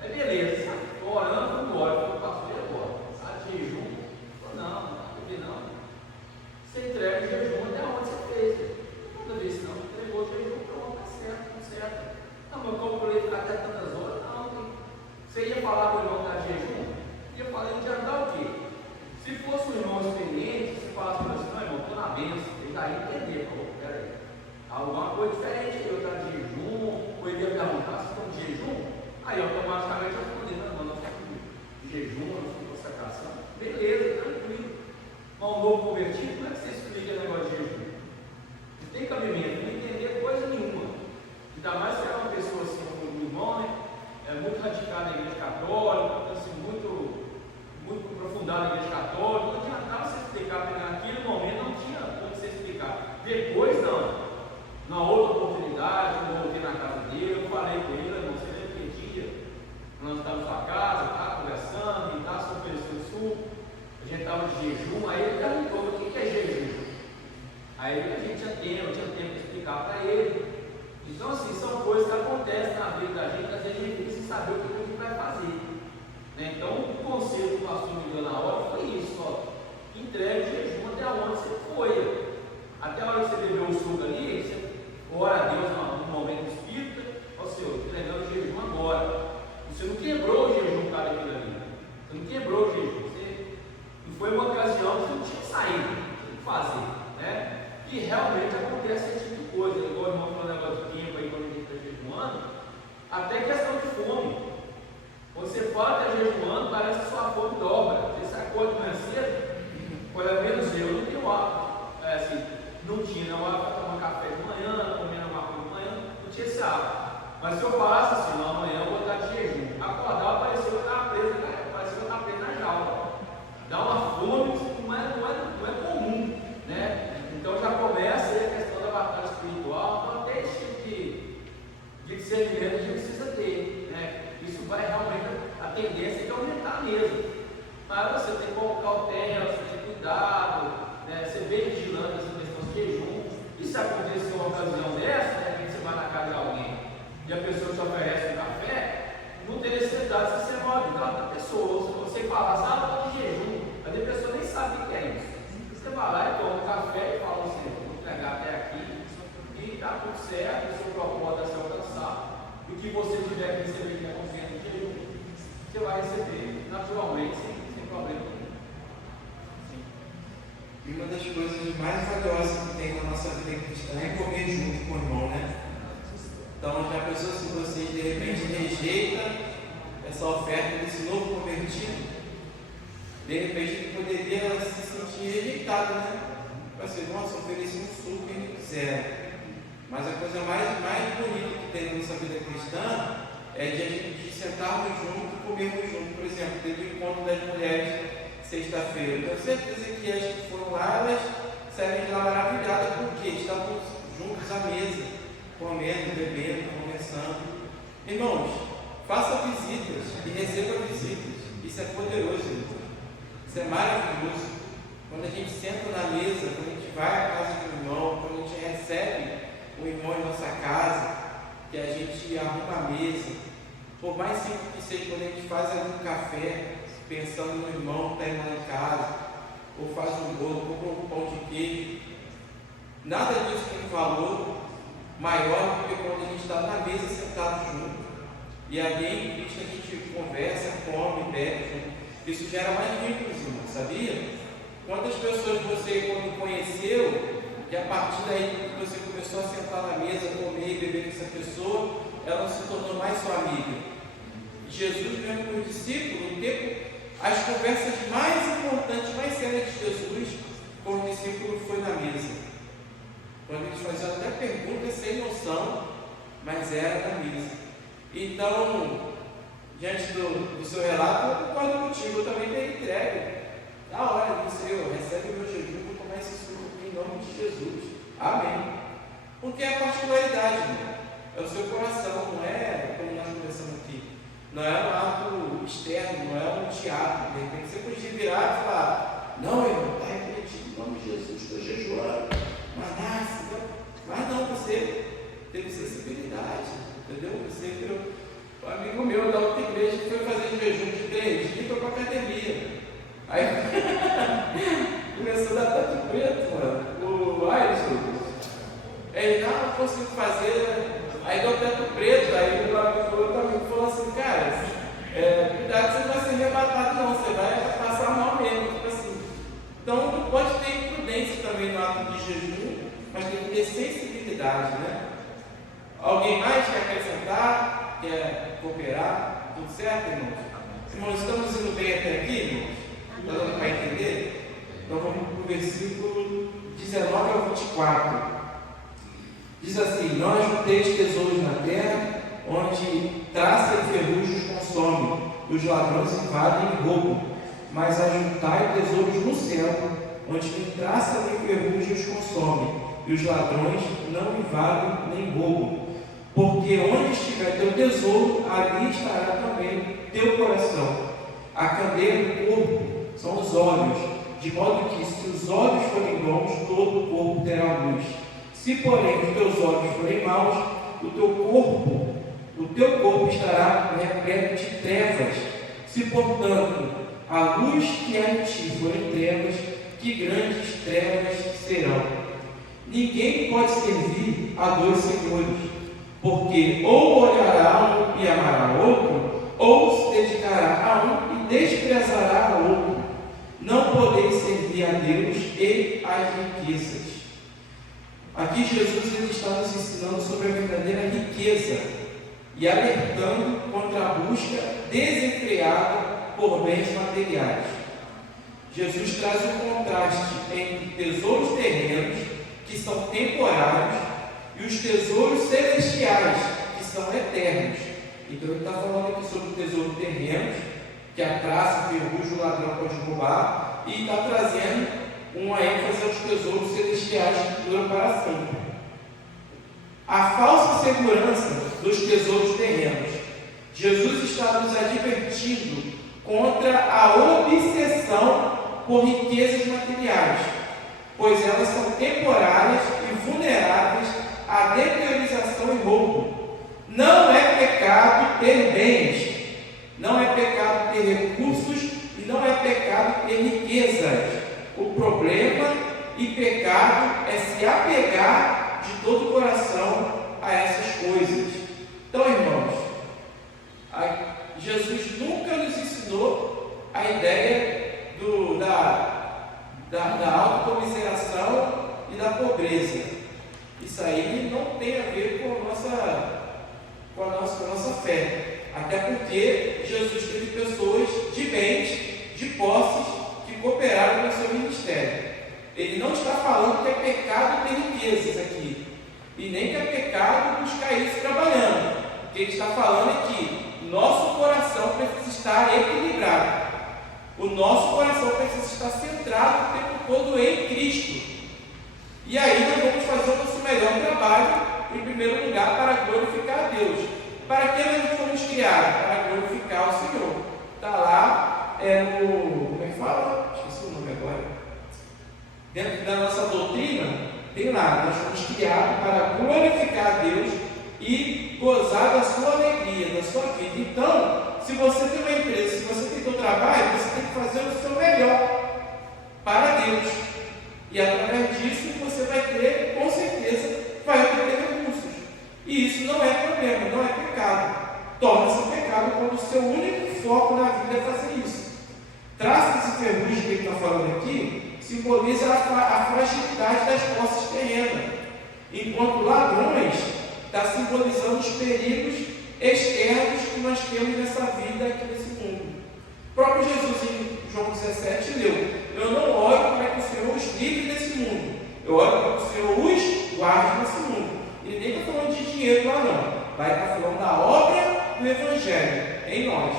Aí beleza, estou orando, fui embora. Eu falei: pastor, e agora? Está de jejum? Ele falou: não. Você entrega o jejum, até onde você fez? Toda vez não, entregou o jejum, pronto, tá certo. Não, mas como eu ficar até tantas horas? Não. Você ia falar para o irmão que está de jejum? Ia falar: ele adiantar o quê? Se fosse um irmão experiente, se falasse para assim: não, irmão, estou na bênção, ele daí entender, peraí, alguma coisa diferente, eu estou de jejum, ou ele ia perguntar se estão de jejum, aí automaticamente eu respondi: não, nós estamos de jejum, nós estamos de consagração, beleza, tranquilo. Mas um novo convertido, como é que você explica o negócio de jejum? Não tem cabimento, não entender coisa nenhuma. Ainda mais se é uma pessoa assim, como o irmão, né? É muito radicado na igreja católica, assim, muito aprofundado na igreja católica, não adiantava você explicar, porque naquele momento não tinha como você explicar. Depois não. Na outra oportunidade, quando eu voltei na casa dele, eu falei com ele: irmão, você lembra que dia? Nós estávamos na sua casa, tá conversando, e tá, se oferecendo suco, a gente estava de jejum, aí ele perguntou: o que é jejum? Aí a gente tinha tempo onde você foi. Até a hora que você bebeu o suco ali, você ora a Deus num momento espírita, ó Senhor, estou entregando o jejum agora. Você não quebrou o jejum para aquilo ali. Você não quebrou o jejum. E foi uma ocasião que você não tinha saído, você tinha que fazer, né? E realmente acontece esse tipo de coisa. Igual o irmão falou um negócio de tempo aí quando a gente está jejuando, até questão de fome. Você fala que está jejuando, parece que sua fome dobra. Você acorda de manhã cedo, pelo menos eu não tenho hábito, assim, não tinha, não hábito para tomar café de manhã, comendo alguma coisa de manhã, não tinha esse hábito. Mas se eu falasse assim, não, amanhã eu vou estar de jejum, acordar, parecia que eu estava preso, parecia que eu estava preso na jaula. Dá uma fome que não é comum, né? Então já começa aí a questão da batalha espiritual. Então até esse tipo de discernimento a gente precisa ter, né? Isso vai realmente, a tendência é aumentar mesmo. Mas você tem que colocar cautela, você tem cuidado, né? Ser bem vigilante nessa questão de jejum. E se acontecer uma ocasião dessa, né? Que você vai na casa de alguém e a pessoa te oferece um café, não tem necessidade de você ser mal da pessoa. Se você falar assim, estou de jejum, mas a pessoa nem sabe o que é isso. Você vai lá e toma um café e fala assim, vou entregar até aqui e está tudo certo, o seu propósito é se alcançar, e o que você tiver que receber que é confiança de jejum, você vai receber naturalmente, sem problema nenhum. E uma das coisas mais valiosas que tem na nossa vida cristã é comer junto com o irmão, né? Então, já pensou se vocês de repente rejeitam essa oferta desse novo convertido? De repente ele poderia se sentir rejeitado, né? Vai ser, nossa, ofereci um suco e não quiseram. Mas a coisa mais bonita que tem na nossa vida cristã é de a gente sentarmos juntos e comermos juntos. Por exemplo, teve o encontro das mulheres sexta-feira. Eu tenho certeza que as que foram lá, elas saíram de lá maravilhadas, porque estavam juntos à mesa, comendo, bebendo, conversando. Irmãos, faça visitas e receba visitas. Isso é poderoso, irmão. Isso é maravilhoso. Quando a gente senta na mesa, quando a gente vai à casa do irmão, quando a gente recebe o irmão em nossa casa, que a gente arruma a mesa, por mais simples que seja, quando a gente faz ali um café, pensando no irmão que está indo lá em casa, ou faz um bolo, compra um pão de queijo, nada disso tem valor maior do que quando a gente está na mesa sentado junto, e ali em Cristo a gente conversa, come, bebe junto. Isso gera mais vínculos, irmão, sabia? Quantas pessoas você, quando conheceu, que a partir daí que você começou a sentar na mesa, comer e beber com essa pessoa, ela se tornou mais sua amiga. Jesus mesmo com os discípulos, no tempo, as conversas mais importantes, mais sérias de Jesus, com os discípulos foi na mesa. Quando eles faziam até perguntas sem noção, mas era na mesa. Então, diante do seu relato, eu concordo contigo, eu também tenho entregue. Na hora do Senhor, recebe o meu jejum, vou tomar esse suco em nome de Jesus. Amém. Porque é a particularidade, irmão. É o seu coração, não é como nós conversamos aqui. Não é um ato externo, não é um teatro. De repente você podia virar e falar, não, irmão, está repreendido em nome de Jesus, estou jejuando. Mas não, você teve sensibilidade, entendeu? Você viu. Um amigo meu da outra igreja que foi fazer jejum de 3 dias e foi para a academia. Aí começou a dar tanto preto, mano. O Ayrton. Ele não consigo fazer. Aí deu teto preto. Aí o outro amigo falou assim: cara, cuidado, você não vai ser arrebatado, não. Você vai passar mal mesmo. Tipo assim. Então pode ter imprudência também no ato de jejum, mas tem que ter sensibilidade, né? Alguém mais quer acrescentar? Quer cooperar? Tudo certo, irmãos? Irmãos, estamos indo bem até aqui, irmãos? Está dando para entender? Então vamos para o versículo 19 ao 24. Diz assim: não ajunteis tesouros na terra, onde traça e ferrugem consomem, e os ladrões invadem e roubam, mas ajuntai tesouros no céu, onde quem traça e ferrugem os consomem, e os ladrões não invadem nem roubam. Porque onde estiver teu tesouro, ali estará também teu coração. A candeia do corpo são os olhos, de modo que, se os olhos forem bons, todo o corpo terá luz. Se, porém, os teus olhos forem maus, o teu corpo estará repleto de trevas. Se, portanto, a luz que há em ti forem trevas, que grandes trevas serão. Ninguém pode servir a dois senhores, porque ou olhará a um e amará outro, ou se dedicará a um e desprezará a outro. Não podeis servir a Deus e às riquezas. Aqui Jesus ele está nos ensinando sobre a verdadeira riqueza e alertando contra a busca desenfreada por bens materiais. Jesus traz um contraste entre tesouros terrenos, que são temporários, e os tesouros celestiais, que são eternos. Então ele está falando aqui sobre o tesouro terreno, que a traça, o ferrugem, o ladrão pode roubar, e está trazendo uma ênfase aos tesouros celestiais que duram para sempre. A falsa segurança dos tesouros terrenos. Jesus está nos advertindo contra a obsessão por riquezas materiais, pois elas são temporárias e vulneráveis à deteriorização e roubo. Não é pecado ter bens, não é pecado ter recursos e não é pecado ter riquezas. O problema e pecado é se apegar de todo o coração a essas coisas. Então, irmãos, Jesus nunca nos ensinou a ideia da autocomiseração e da pobreza. Isso aí não tem a ver com a nossa fé. Até porque Jesus teve pessoas de bens, de posses, que cooperaram no seu ministério. Ele não está falando que é pecado ter riquezas aqui, e nem que é pecado buscar isso trabalhando. O que ele está falando é que nosso coração precisa estar equilibrado. O nosso coração precisa estar centrado o tempo todo em Cristo. E aí nós vamos fazer o nosso melhor trabalho, em primeiro lugar, para glorificar a Deus. Para que nós fomos criados? Para glorificar o Senhor. Está lá como é que fala? Esqueci o nome agora. Dentro da nossa doutrina, tem lá, nós fomos criados para glorificar a Deus e gozar da sua alegria, da sua vida. Então, se você tem uma empresa, se você tem seu trabalho, você tem que fazer o seu melhor para Deus. E através disso, você vai ter, com certeza, vai obter recursos. E isso não é problema, não é pecado. Torna-se pecado quando o seu único foco na vida é fazer isso. Traços e ferrugem que ele está falando aqui simboliza a fragilidade das posses terrenas, enquanto ladrões está simbolizando os perigos externos que nós temos nessa vida aqui nesse mundo. O próprio Jesus em João 17 leu: eu não oro para que o Senhor os livre desse mundo, eu oro para que o Senhor os guarde nesse mundo. Ele nem está falando de dinheiro lá não, vai estar falando da obra do Evangelho em nós,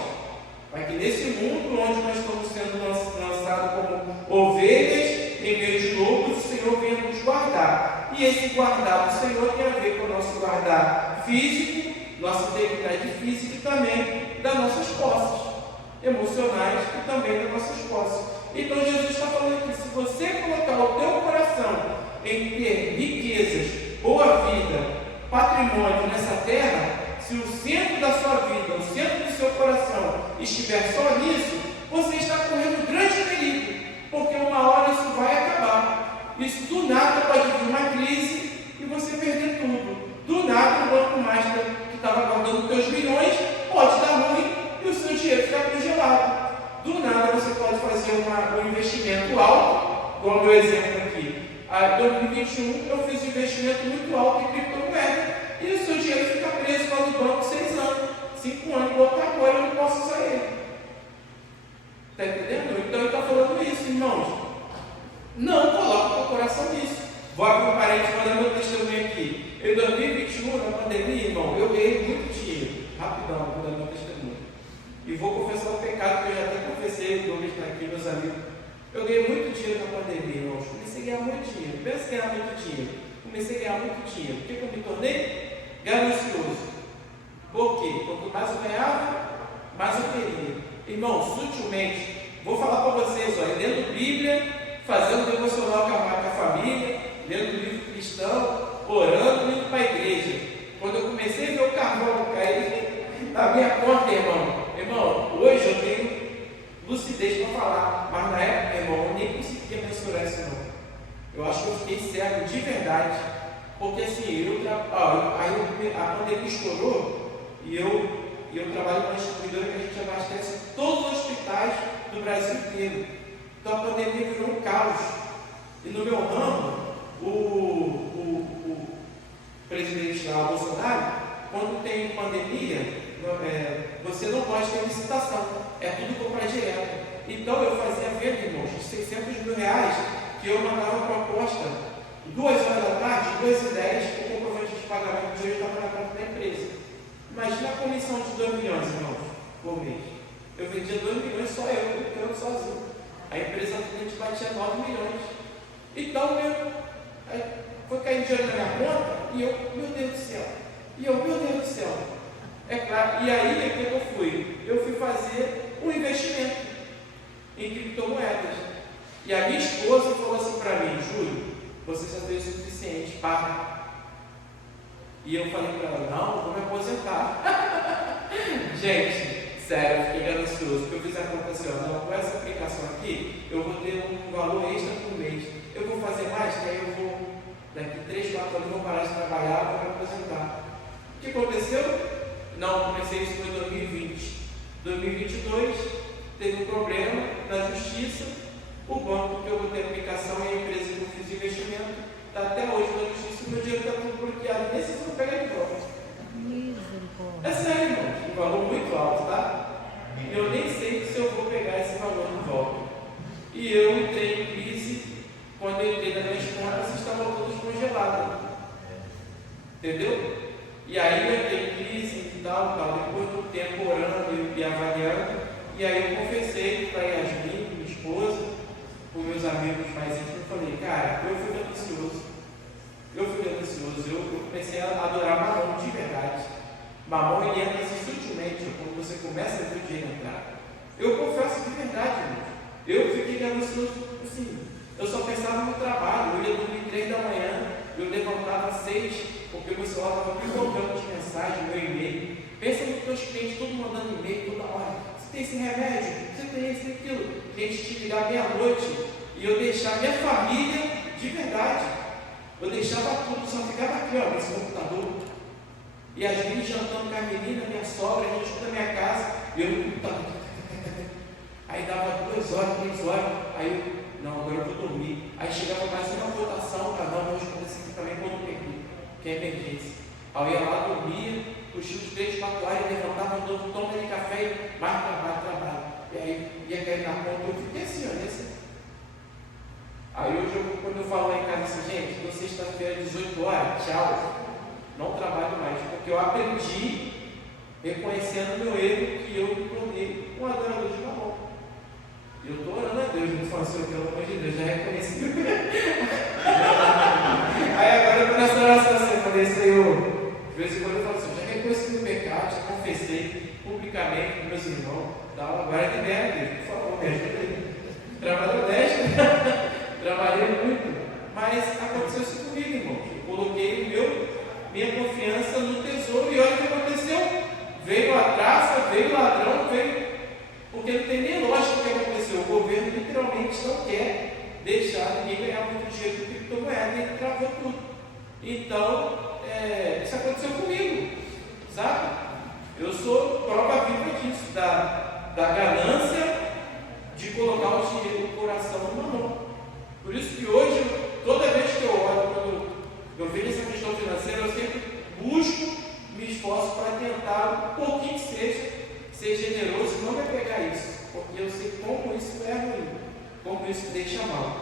para que nesse mundo onde nós estamos sendo lançados como ovelhas em meio de lobos, o Senhor venha nos guardar. E esse guardar do Senhor tem a ver com o nosso guardar físico, nossa integridade física e também das nossas posses emocionais e também das nossas posses. Então Jesus está falando que se você colocar o teu coração em ter riquezas, boa vida, patrimônio nessa terra, se o centro da sua vida, o centro do seu coração estiver só nisso, você está correndo grande perigo, porque uma hora isso vai acabar. Isso do nada pode vir uma crise e você perder tudo. Do nada o Banco Master que estava guardando teus milhões pode dar ruim e o seu dinheiro ficar congelado. Do nada você pode fazer um investimento alto, como o meu exemplo aqui. Em 2021 eu fiz um investimento muito alto em criptomoeda e o seu dinheiro fica preso lá no banco 6 anos, 5 anos, vou até agora eu não posso usar ele. Está entendendo? Então ele está falando isso, irmãos. Não coloque o teu coração nisso. Vou abrir um parênteses para dar meu testemunho aqui. Em 2021, na pandemia, irmão, eu ganhei muito dinheiro. Rapidão, vou dar meu testemunho. E vou confessar o pecado que eu já até confessei, Douglas está aqui, meus amigos. Eu ganhei muito dinheiro na pandemia, irmãos. Comecei a ganhar muito dinheiro. Pensa em ganhar muito dinheiro. Comecei a ganhar muito dinheiro. Por que eu me tornei ganancioso? Por quê? Quanto mais eu ganhava, mais eu queria. Irmão, sutilmente, vou falar para vocês, olha, lendo Bíblia, fazendo devocional com a família, lendo livro cristão, orando, indo para a igreja. Quando eu comecei a ver o carvão cair na minha conta, irmão, hoje eu tenho lucidez para falar, mas na época, irmão, eu nem conseguia mensurar Eu acho que eu fiquei cego de verdade, porque assim, a pandemia estourou e eu trabalho numa distribuidora que a gente abastece todos os hospitais do Brasil inteiro. Então a pandemia virou um caos. E no meu ramo, o presidente lá, Bolsonaro, quando tem pandemia, você não pode ter licitação, é tudo comprar direto. Então eu fazia venda, irmãos, de 600 mil reais, que eu mandava proposta 2 horas da tarde, 2h10, o comprovante de pagamento de hoje estava na conta da empresa. Imagina a comissão de 2 milhões, irmãos, por mês. Eu vendia 2 milhões só eu sozinho. A empresa atendente batia 9 milhões. Então, foi cair dinheiro na minha conta e eu, meu Deus do céu. Meu Deus do céu. É claro, e aí, o que eu fui? Eu fui fazer um investimento em criptomoedas. E a minha esposa falou assim para mim: Júlio, você já fez o suficiente, para. E eu falei para ela: não, vou me aposentar. Gente, sério, eu fiquei ganancioso, porque eu fiz a conta assim: não, com essa aplicação aqui, eu vou ter um valor extra por mês. Eu vou fazer mais, que aí eu vou, daqui 3, 4 anos, vou parar de trabalhar, vou me aposentar. O que aconteceu? Não, comecei isso em 2020. 2022, teve um problema na justiça. O banco que eu botei a aplicação e a empresa que eu fiz investimento está até hoje na justiça e meu dinheiro está tudo bloqueado. Nem se eu vou pegar de volta. É sério, irmãos, um valor muito alto, tá? Eu nem sei se eu vou pegar esse valor de volta. E eu entrei em crise quando eu entrei nas minhas contas, estavam todas congeladas. Entendeu? E aí eu entrei em crise e tal, depois do tempo orando e avaliando, e aí eu confessei para Yasmin, minha esposa, com meus amigos mais íntimos, eu falei: cara, eu fui ganancioso. Eu comecei a adorar Mamon de verdade. Mamon, ele entra assim sutilmente, quando você começa a ver o dinheiro entrar. Eu confesso de verdade, irmãos. Eu fiquei ganancioso, assim, eu só pensava no trabalho. Eu ia dormir 3 da manhã, eu levantava às 6, porque o meu celular estava pipocando de mensagem, meu e-mail. Pensa nos teus clientes, todo mandando e-mail toda hora. Você tem esse remédio? Você tem esse, tem aquilo. Cliente te ligar meia-noite e eu deixar minha família de verdade. Eu deixava tudo, só ficava aqui, ó, nesse computador. E as meninas jantando com a menina, minha sogra, a gente escuta minha casa, e eu no computador. Aí dava 2 horas, 3 horas, aí eu, não, agora eu vou dormir. Aí chegava mais uma votação, para não responder assim também quando eu perdi, que é emergência. Aí eu ia lá, dormia, cochilo de 3, 4 horas, levantava de novo, toma de café e mais trabalho. E aí ia cair na conta, eu fiquei assim, ó, nesse. Aí hoje, quando eu falo lá em casa assim, gente, na sexta-feira, 18 horas, tchau, não trabalho mais, porque eu aprendi, reconhecendo o meu erro, que eu me tornei um adorador de Mamon. E eu estou orando a Deus, não falo assim, pelo amor de Deus, já reconheci o meu erro. Aí agora eu estou nessa oração assim, eu falei: Senhor, de vez em quando eu falo assim, já reconheci o meu pecado, já confessei publicamente com meus irmãos, agora libera, Deus, por favor, me ajuda aí. Trabalho honesto. Trabalhei muito, mas aconteceu isso comigo, irmão. Eu coloquei minha confiança no tesouro e olha o que aconteceu. Veio a traça, veio o ladrão, porque não tem nem lógica o que aconteceu. O governo literalmente não quer deixar ninguém ganhar muito dinheiro com criptomoeda e ele travou tudo. Então, isso aconteceu comigo, sabe? Eu sou prova viva disso, da ganância de colocar o dinheiro no coração do Mamon. Por isso que hoje, toda vez que eu olho, quando eu vejo essa questão financeira, eu sempre busco, me esforço para tentar um pouquinho que seja, ser generoso e não me apegar a isso, porque eu sei como isso é ruim, como isso deixa mal.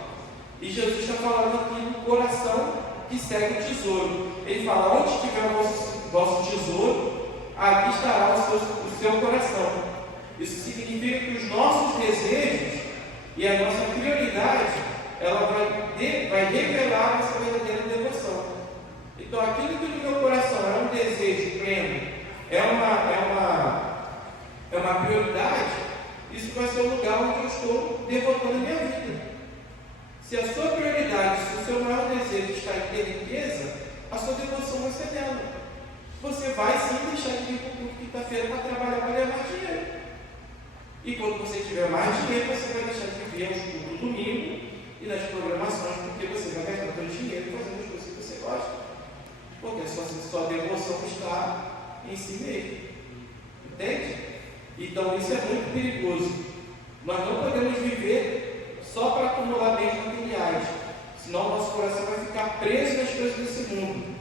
E Jesus está falando aqui no coração que segue o tesouro. Ele fala: onde estiver o vosso tesouro, aqui estará o seu coração. Isso significa que os nossos desejos e a nossa prioridade, ela vai revelar essa verdadeira devoção. Então, aquilo que no meu coração é um desejo pleno, é uma prioridade, isso vai ser o lugar onde eu estou devotando a minha vida. Se a sua prioridade, se o seu maior desejo está em ter riqueza, a sua devoção vai ser dela. Você vai sim deixar de vir para o culto quinta-feira para trabalhar, para ganhar mais dinheiro. E quando você tiver mais dinheiro, você vai deixar de vir aos cultos do domingo e nas programações, porque você vai sua devoção está em si mesmo. Entende? Então isso é muito perigoso. Nós não podemos viver só para acumular bens materiais, senão o nosso coração vai ficar preso nas coisas desse mundo.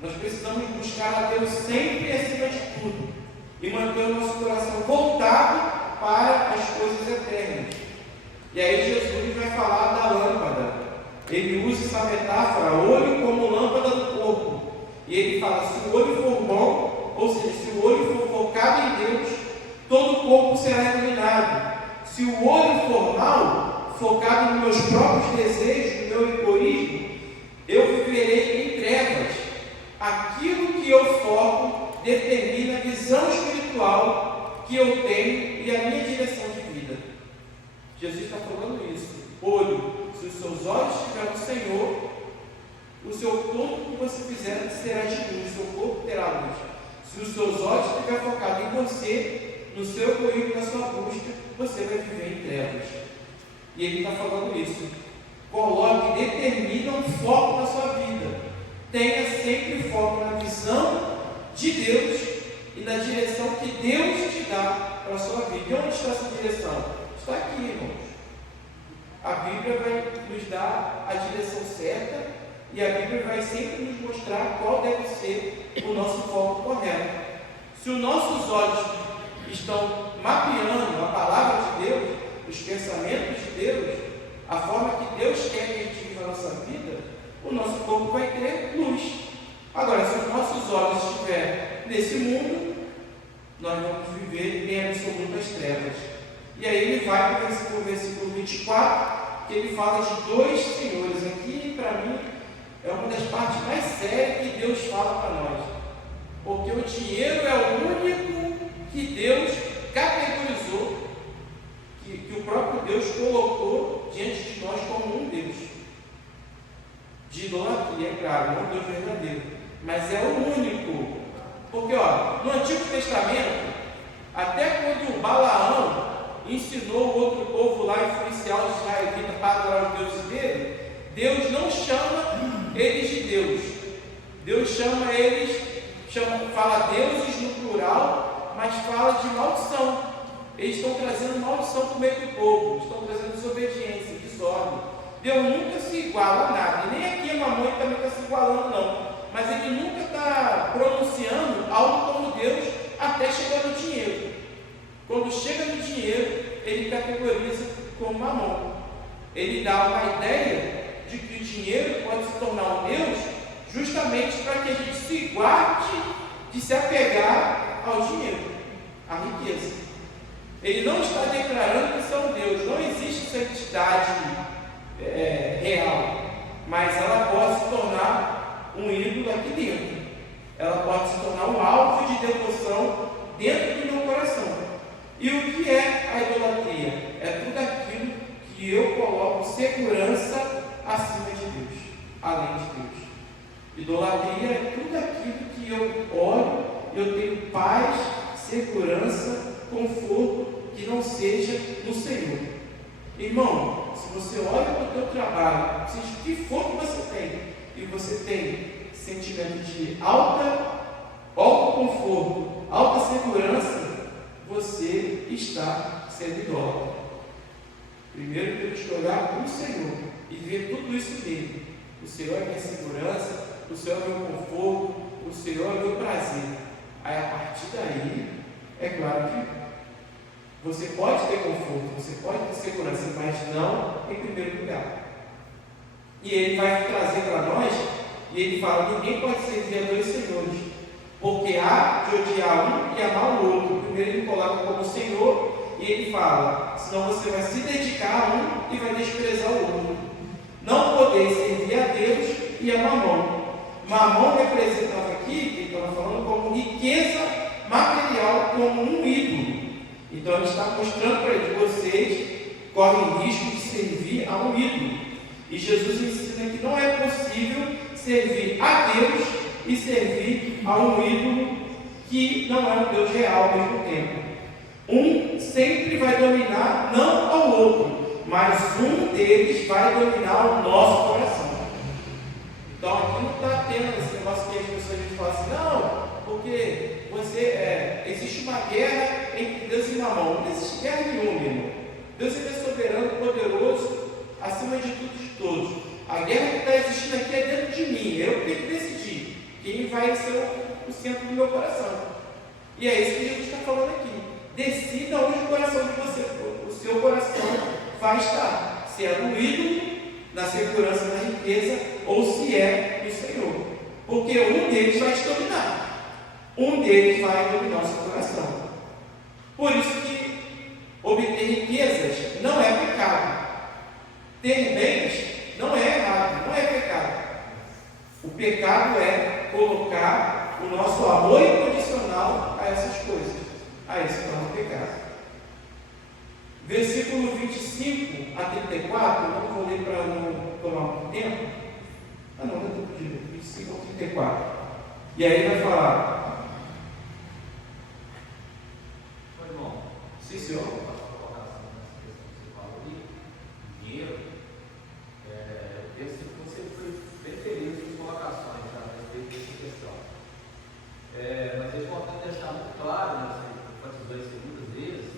Nós precisamos buscar a Deus sempre acima de tudo e manter o nosso coração voltado para as coisas eternas. E aí Jesus vai falar da lâmpada. Ele usa essa metáfora, olho como lâmpada do corpo. E ele fala, se o olho for bom, ou seja, se o olho for focado em Deus, todo o corpo será iluminado. Se o olho for mal, focado nos meus próprios desejos, no meu egoísmo, eu viverei em trevas. Aquilo que eu foco determina a visão espiritual que eu tenho e a minha direção de vida. Jesus está falando isso. Olho, se os seus olhos estiverem no Senhor, o seu tudo que você fizer será de luz, o seu corpo terá luz. Se os seus olhos estiverem focados em você, no seu egoísmo, na sua busca, você vai viver em trevas. E ele está falando isso. Coloque, determina um foco na sua vida. Tenha sempre foco na visão de Deus e na direção que Deus te dá para a sua vida. E onde está essa direção? Está aqui, irmãos. A Bíblia vai nos dar a direção certa e a Bíblia vai sempre nos mostrar qual deve ser o nosso foco correto. Se os nossos olhos estão mapeando a palavra de Deus, os pensamentos de Deus, a forma que Deus quer que a gente viva a nossa vida, o nosso corpo vai ter luz. Agora, se os nossos olhos estiverem nesse mundo, nós vamos viver em absolutas trevas. E aí ele vai para o versículo 24, que ele fala de dois senhores. Aqui, para mim, é uma das partes mais sérias que Deus fala para nós. Porque o dinheiro é o único que Deus categorizou, que o próprio Deus colocou diante de nós como um Deus. De idolatria, é claro, não um Deus verdadeiro. Mas é o único. Porque, no Antigo Testamento, até quando o Balaão ensinou o outro povo lá, influenciar os israelitas para adorar os deuses dele, Deus não chama eles de Deus. Deus chama eles, fala deuses no plural, mas fala de maldição. Eles estão trazendo maldição para o meio do povo, estão trazendo desobediência, desordem. Deus nunca se iguala a nada, e nem aqui a mamãe também está se igualando, não. Mas ele nunca está pronunciando algo como Deus até chegar no dinheiro. Quando chega no dinheiro, ele categoriza como mamão. Ele dá uma ideia de que o dinheiro pode se tornar um Deus justamente para que a gente se guarde de se apegar ao dinheiro, à riqueza. Ele não está declarando que isso é um Deus, não existe essa entidade real, mas ela pode se tornar um ídolo aqui dentro. Ela pode se tornar um alvo de devoção dentro do meu coração. E o que é a idolatria? É tudo aquilo que eu coloco segurança acima de Deus, além de Deus. Idolatria é tudo aquilo que eu olho, eu tenho paz, segurança, conforto, que não seja no Senhor. Irmão, se você olha para o teu trabalho, seja o que for que você tem, e você tem sentimento de alto conforto, alta segurança, você está sendo idólatra. Primeiro temos que olhar para o Senhor e ver tudo isso nele. O Senhor é minha segurança, o Senhor é meu conforto, o Senhor é meu prazer. Aí a partir daí, é claro que você pode ter conforto, você pode ter segurança, mas não em primeiro lugar. E ele vai trazer para nós, e ele fala, ninguém pode servir a dois senhores, porque há de odiar um e amar o outro. Primeiro ele coloca como Senhor, e ele fala, senão você vai se dedicar a um e vai desprezar o outro. Não podeis servir a Deus e a Mamon. Mamon representava aqui, ele estava falando como riqueza material, como um ídolo. Então ele está mostrando para eles, vocês correm risco de servir a um ídolo. E Jesus ensina que não é possível servir a Deus e servir a um ídolo que não é um Deus real ao mesmo tempo. Um sempre vai dominar, não ao outro, mas um deles vai dominar o nosso coração. Então aqui não está tendo esse negócio que as pessoas falam assim, está existindo aqui é dentro de mim. Eu tenho que decidir quem vai ser o centro do meu coração. E é isso que Jesus está falando aqui. Decida onde o coração de você, o seu coração vai estar. Se é no ídolo, na segurança da riqueza, ou se é no Senhor. Porque um deles vai te dominar. Um deles vai dominar o seu coração. Por isso que obter riquezas não é pecado. Ter bens não é errado, não é pecado. O pecado é colocar o nosso amor incondicional a essas coisas. Aí se torna pecado. Versículo 25 a 34, não vou ler para não tomar muito tempo. Ah não, eu estou pedindo, 25 a 34. E aí vai falar. Foi bom. Sim, senhor. Dinheiro. Você foi bem feliz com colocações a respeito dessa questão. Mas é importante deixar muito claro, né, você enfatizou isso muitas vezes,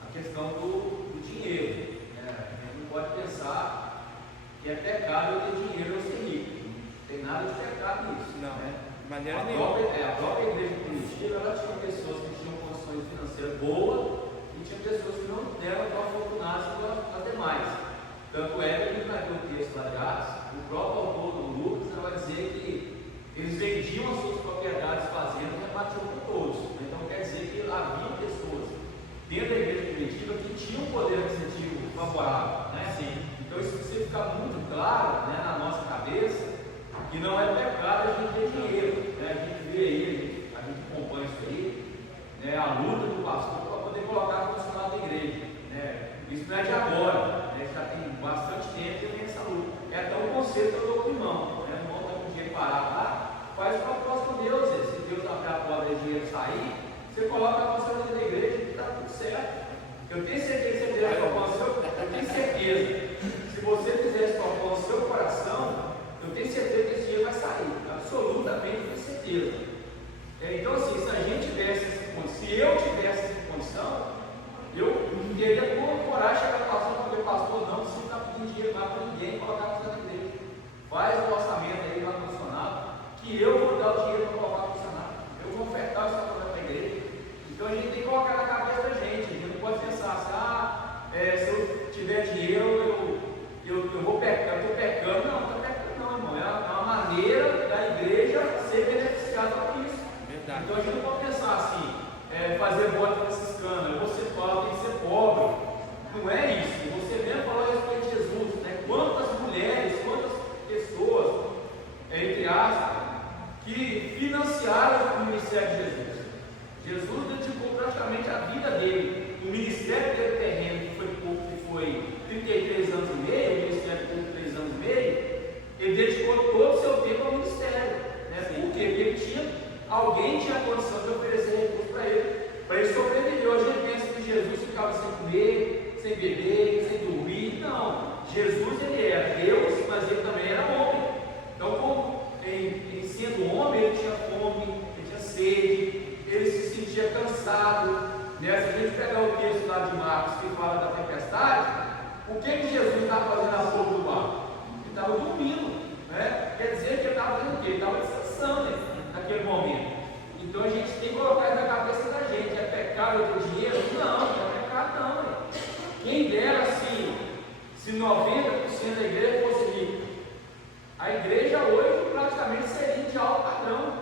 a questão do dinheiro. A gente não pode pensar que é pecado eu ter dinheiro ou ser rico. Não tem nada de pecado nisso. Não, né? de maneira nenhuma. A própria igreja primitiva, ela tinha pessoas que tinham condições financeiras boas e tinha pessoas que não eram tão afortunadas quanto as demais. Tanto é que a gente vai ver o texto lá de Atos, o próprio autor do Lucas vai dizer que eles vendiam as suas propriedades fazendo e rebatiam por todos. Então quer dizer que havia pessoas dentro da igreja primitiva que tinham um poder aquisitivo favorável. Né? Sim. Então isso precisa ficar muito claro, né, na nossa cabeça, que não é pecado a gente ter dinheiro. Né? A gente vê aí, a gente acompanha isso aí, né, a luta do pastor para poder colocar funcionário da igreja. Né? Isso não é de agora, né? Já tem bastante tempo que tem essa luta. É até um conselho que eu dou para o irmão. Né? O irmão está com o dinheiro parado lá, faz o propósito com Deus. Se Deus abrir a porta e o dinheiro sair, você coloca a funcionária da igreja e está tudo certo. Eu tenho certeza que você fizer eu tenho certeza. Se você fizer esse propósito no seu coração, eu tenho certeza que esse dinheiro vai sair. Absolutamente, tenho certeza. Então, assim, se a gente tivesse essa condição, se eu tivesse essa condição, eu teria coragem de chegar para o pastor e falar, pastor, não precisa estar pedindo dinheiro mais para ninguém, colocar a funcionária da igreja. Faz o orçamento aí lá no funcionário, que eu vou dar o dinheiro para colocar o funcionário. Eu vou ofertar o funcionário para a igreja. Então a gente tem que colocar na cabeça da gente. A gente não pode pensar assim, se eu tiver dinheiro, eu vou pecar, eu estou pecando. Não, não está pecando não, irmão. É uma maneira da igreja ser beneficiada por isso. Verdade. Então a gente não pode pensar assim, fazer voto franciscana, eu vou ser pobre, tem que ser pobre. Não é isso. Você mesmo falou a respeito de Jesus, né? Quantas mulheres, quantas pessoas, entre aspas, que financiaram o ministério de Jesus. Jesus dedicou praticamente a vida dele, o ministério dele terreno, que foi 33 anos e meio, o ministério por 3 anos e meio, ele dedicou todo o seu tempo ao ministério. Né? Por quê? Porque ele alguém tinha a condição de oferecer recursos para ele sobreviver. Hoje a gente pensa que Jesus ficava sem comer, sem beber, sem dormir. Não. Jesus, ele era Deus, mas ele também era homem. Então, em sendo homem, ele tinha fome, ele tinha sede, ele se sentia cansado. Né? Se a gente pegar o texto lá de Marcos que fala da tempestade, o que Jesus estava fazendo a fogo do mar? Ele estava dormindo. Né? Quer dizer que ele estava fazendo o quê? Ele estava descansando, né? Naquele momento. Então a gente tem que colocar isso na cabeça da gente. É pecado eu ter dinheiro? Não, não é pecado não. Né? Quem dera se 90% da igreja fosse rica. A igreja hoje praticamente seria de alto padrão,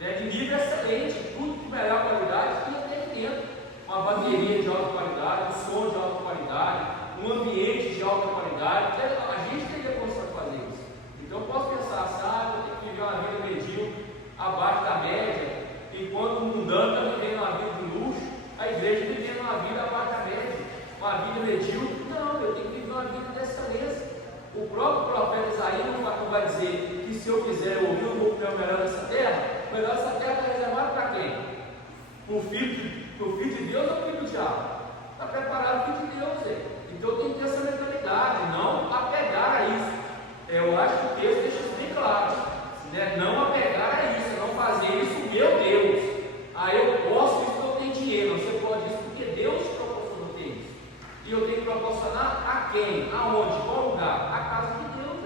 né? De nível excelente, tudo de melhor qualidade que tem aqui dentro. Uma bateria de alta qualidade, um som de alta qualidade, um ambiente de alta qualidade. A gente teria condição de fazer isso. Então eu posso pensar, eu tenho que viver uma vida medíocre, abaixo da média, enquanto o mundano está vivendo uma vida de luxo, a igreja vivendo uma vida abaixo da média, uma vida medíocre. Não, eu tenho que viver uma vida de excelência. O próprio profeta Isaías não vai dizer que se eu quiser ouvir, eu vou comer o melhor dessa terra. O melhor dessa terra está reservado para quem? Para o filho de Deus ou para o filho do diabo? Está preparado para o filho de Deus. Então eu tenho que ter essa mentalidade, não apegar a isso. Eu acho que o texto deixa isso bem claro. Né? Não apegar a isso, não fazer isso, meu Deus. Eu posso isso porque eu tenho dinheiro. Você pode isso porque Deus te proporcionou ter isso. E eu tenho que proporcionar a quem? Aonde? Qual lugar? A casa de Deus.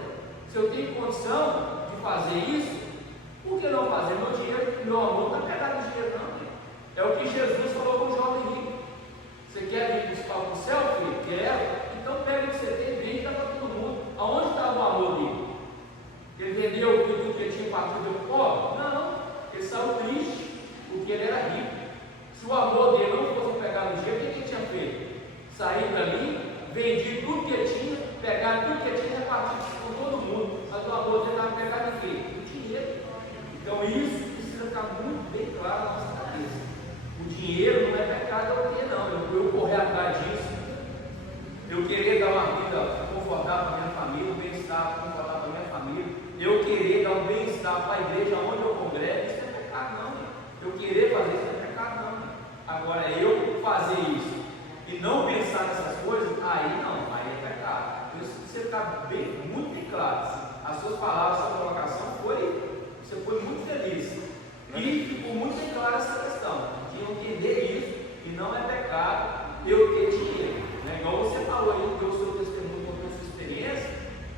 Se eu tenho condição de fazer isso, por que não fazer? Meu dinheiro, meu amor não está pegado no dinheiro, não. É o que Jesus falou para o jovem rico. Você quer vir buscar o céu, filho? Quero. Então pega o que você tem e vem e dá para todo mundo. Aonde estava o amor dele? Ele vendeu tudo que ele tinha para tudo de pobre? Não. Ele saiu triste, porque ele era rico. Se o amor dele não fosse pegar no dinheiro, o que ele tinha feito? Sair dali, vendido tudo que ele tinha, pegar tudo que ele tinha e repartir com todo mundo. Mas o amor dele estava pegado em quê? No dinheiro. Então isso precisa ficar muito bem claro na nossa cabeça. O dinheiro não é pecado, não. Eu correr atrás disso, eu querer dar uma vida confortável para a minha família, um bem-estar confortável para a minha família, eu querer dar um bem-estar para a igreja onde eu congrego, isso não é pecado, não. Eu querer fazer isso não é pecado, não. Agora, eu fazer isso e não pensar nessas coisas, aí não, aí é pecado. Por isso você ficar muito bem claro. As suas palavras, a sua colocação você foi muito feliz. E ficou muito bem clara essa questão, de entender isso, e não é pecado eu ter dinheiro. Né? Igual você falou aí, deu o seu testemunho, contou a sua experiência,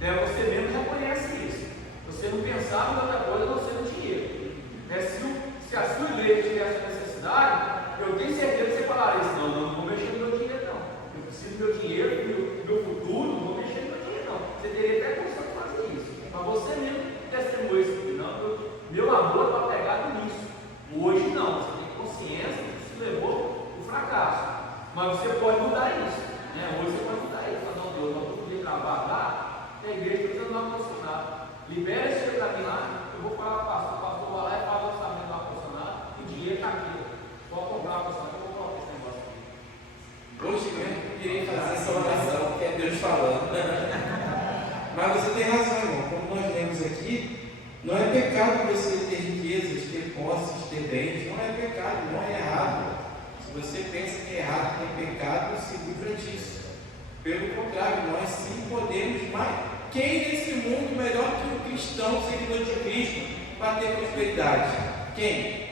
né? Você mesmo reconhece isso. Você não pensava em outra coisa a não ser no dinheiro. Né? Se a sua igreja tivesse necessidade, eu tenho certeza que você falaria isso, não vou mexer no meu dinheiro, não. Eu preciso do meu dinheiro, do meu futuro, não vou mexer no meu dinheiro, não. Você teria até condição de fazer isso. Mas você mesmo testemunhou isso. Não, meu amor está pegado nisso. Hoje não, você tem consciência que isso levou o fracasso. Mas você pode mudar isso. Né? Hoje você pode mudar isso. Mas não, Deus, não podia trabalhar, a igreja precisa não funcionar. Libera esse dinheiro para mim lá, eu vou falar para o pastor vai lá e paga o orçamento do funcionário, o dinheiro está aqui. Pode comprar o funcionário, eu vou colocar esse negócio aqui. Hoje mesmo eu irei fazer essa oração, que é Deus falando. Mas você tem razão, irmão. Como nós lemos aqui, não é pecado você ter riquezas, ter posses, ter bens. Não é pecado, não é errado. Se você pensa que é errado, que é pecado, se livra disso. Pelo contrário, nós sim podemos mais. Quem nesse mundo melhor que um cristão, seguidor de Cristo, para ter prosperidade? Quem?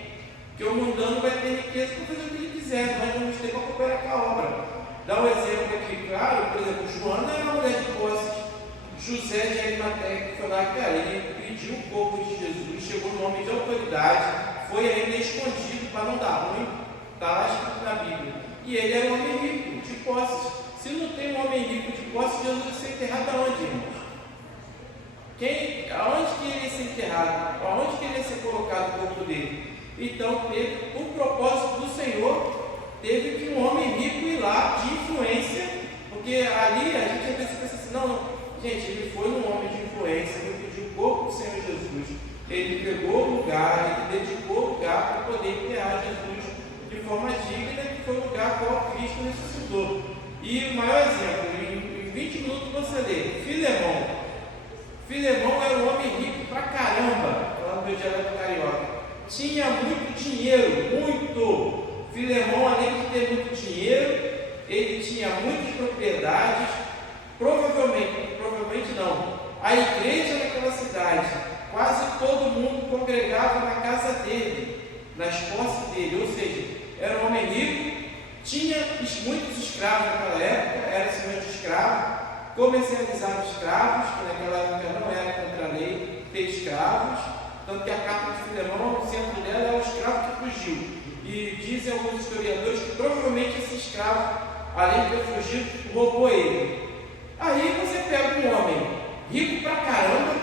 Porque o mundano vai ter riqueza para fazer o que ele quiser, nós vamos ter para cooperar com a obra. Dá um exemplo aqui, claro, por exemplo, Joana era uma mulher de posses. José de Arimateia, que foi lá, cara, ele pediu o corpo de Jesus, chegou no nome de autoridade, foi ainda escondido para não dar ruim, está lá escrito na Bíblia. E ele era um homem rico, de posses. Se não tem um homem rico de posses, Jesus vai ser enterrado aonde, irmãos? Aonde que ele ia ser enterrado? Aonde que ele ia ser colocado o corpo dele? Então, teve um propósito do Senhor, teve que um homem rico ir lá, de influência, porque ali a gente às vezes pensa assim, não, gente, ele foi um homem de influência, ele pediu o corpo do Senhor Jesus, ele pegou o lugar, ele dedicou o lugar para poder enterrar Jesus de forma digna, que foi o lugar a qual Cristo ressuscitou. E o maior exemplo, em 20 minutos você lê, Filemão era um homem rico pra caramba, lá no meu dialeto carioca, tinha muito dinheiro, muito. Filemão, além de ter muito dinheiro, ele tinha muitas propriedades, provavelmente não, a igreja daquela cidade, quase todo mundo congregava na casa dele, nas posses dele, ou seja, era um homem rico, tinha muitos escravos naquela época, era senhor de escravos, comercializava escravos, que naquela época não era contra a lei ter escravos, tanto que a carta de Filemão, o centro dela é o escravo que fugiu, e dizem alguns historiadores que provavelmente esse escravo, além de ter fugido, roubou ele. Aí você pega um homem rico pra caramba,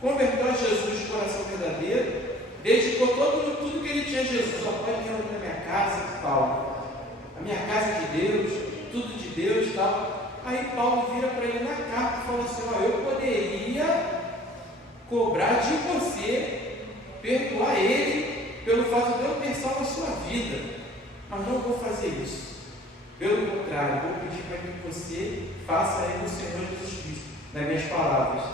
converteu a Jesus de coração verdadeiro, dedicou tudo que ele tinha a Jesus. Só pode reunir na minha casa, Paulo. A minha casa é de Deus, tudo de Deus e tal. Aí Paulo vira para ele na carta e fala assim, eu poderia cobrar de você, perdoar ele pelo fato de eu ter salvo a sua vida, mas não vou fazer isso. Pelo contrário, vou pedir para que você faça aí no Senhor Jesus Cristo, nas minhas palavras.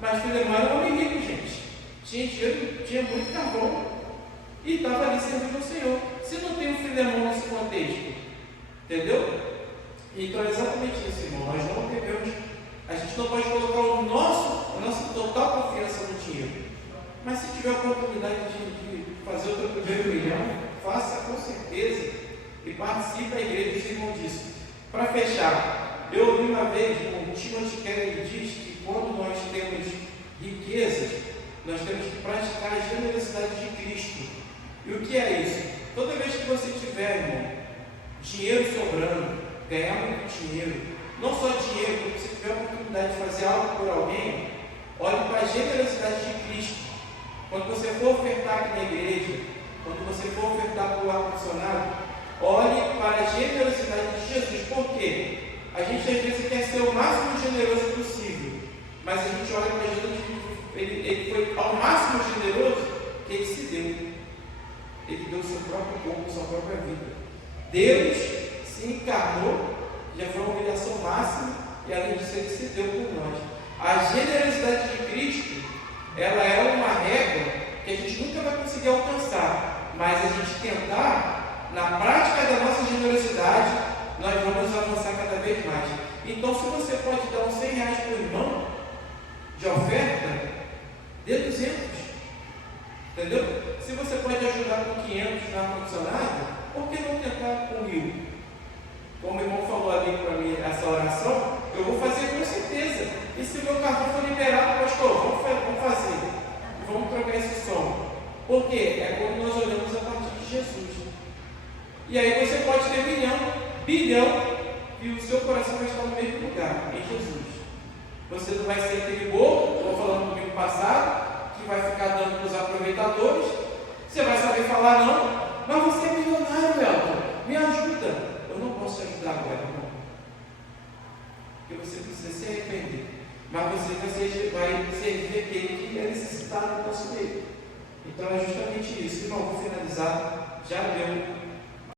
Mas Filemão era um homem rico, gente. Tinha dinheiro, tinha muito carvão e estava ali servindo ao Senhor. Se não tem um Filemão nesse contexto, entendeu? Então é exatamente isso, irmão. Nós não devemos, a gente não pode colocar a nossa total confiança no dinheiro. Mas se tiver a oportunidade de fazer o teu primeiro milhão, faça com certeza e participe da igreja, os irmãos disso. Para fechar, eu ouvi uma vez, o Timothy Keller diz que quando nós temos riquezas, nós temos que praticar a generosidade de Cristo. E o que é isso? Toda vez que você tiver, irmão, dinheiro sobrando, ganhar muito dinheiro, não só dinheiro, quando você tiver a oportunidade de fazer algo por alguém, olhe para a generosidade de Cristo. Quando você for ofertar aqui na igreja, quando você for ofertar para o ar-condicionado, olhe para a generosidade de Jesus. Por quê? A gente às vezes quer ser o máximo generoso possível, mas a gente olha para Jesus, ele foi ao máximo generoso que ele se deu. Ele deu o seu próprio corpo, sua própria vida. Deus se encarnou, já foi uma humilhação máxima, e além disso ele se deu por nós. A generosidade de Cristo, ela é uma régua que a gente nunca vai conseguir alcançar, mas a gente tentar, na prática da nossa generosidade, nós vamos avançar cada vez mais. Então, se você pode dar uns R$100 para o irmão de oferta, dê 200. Entendeu? Se você pode ajudar com 500 no ar-condicionado, por que não tentar com 1.000? Como o irmão falou ali para mim, essa oração, eu vou fazer com certeza. E se meu cartão for liberado, pastor, vamos fazer. Vamos trocar esse som. Por quê? É quando nós olhamos a partir de Jesus. E aí você pode ter bilhão, e o seu coração vai estar no mesmo lugar, em Jesus. Você não vai ser aquele bobo, estou falando do domingo passado, que vai ficar dando para os aproveitadores. Você vai saber falar não, mas você é milionário, Elton, me ajuda. Eu não posso te ajudar agora, irmão, porque você precisa se arrepender, mas você vai servir aquele que é necessitado no nosso meio. Então é justamente isso. Irmão, vou finalizar, já deu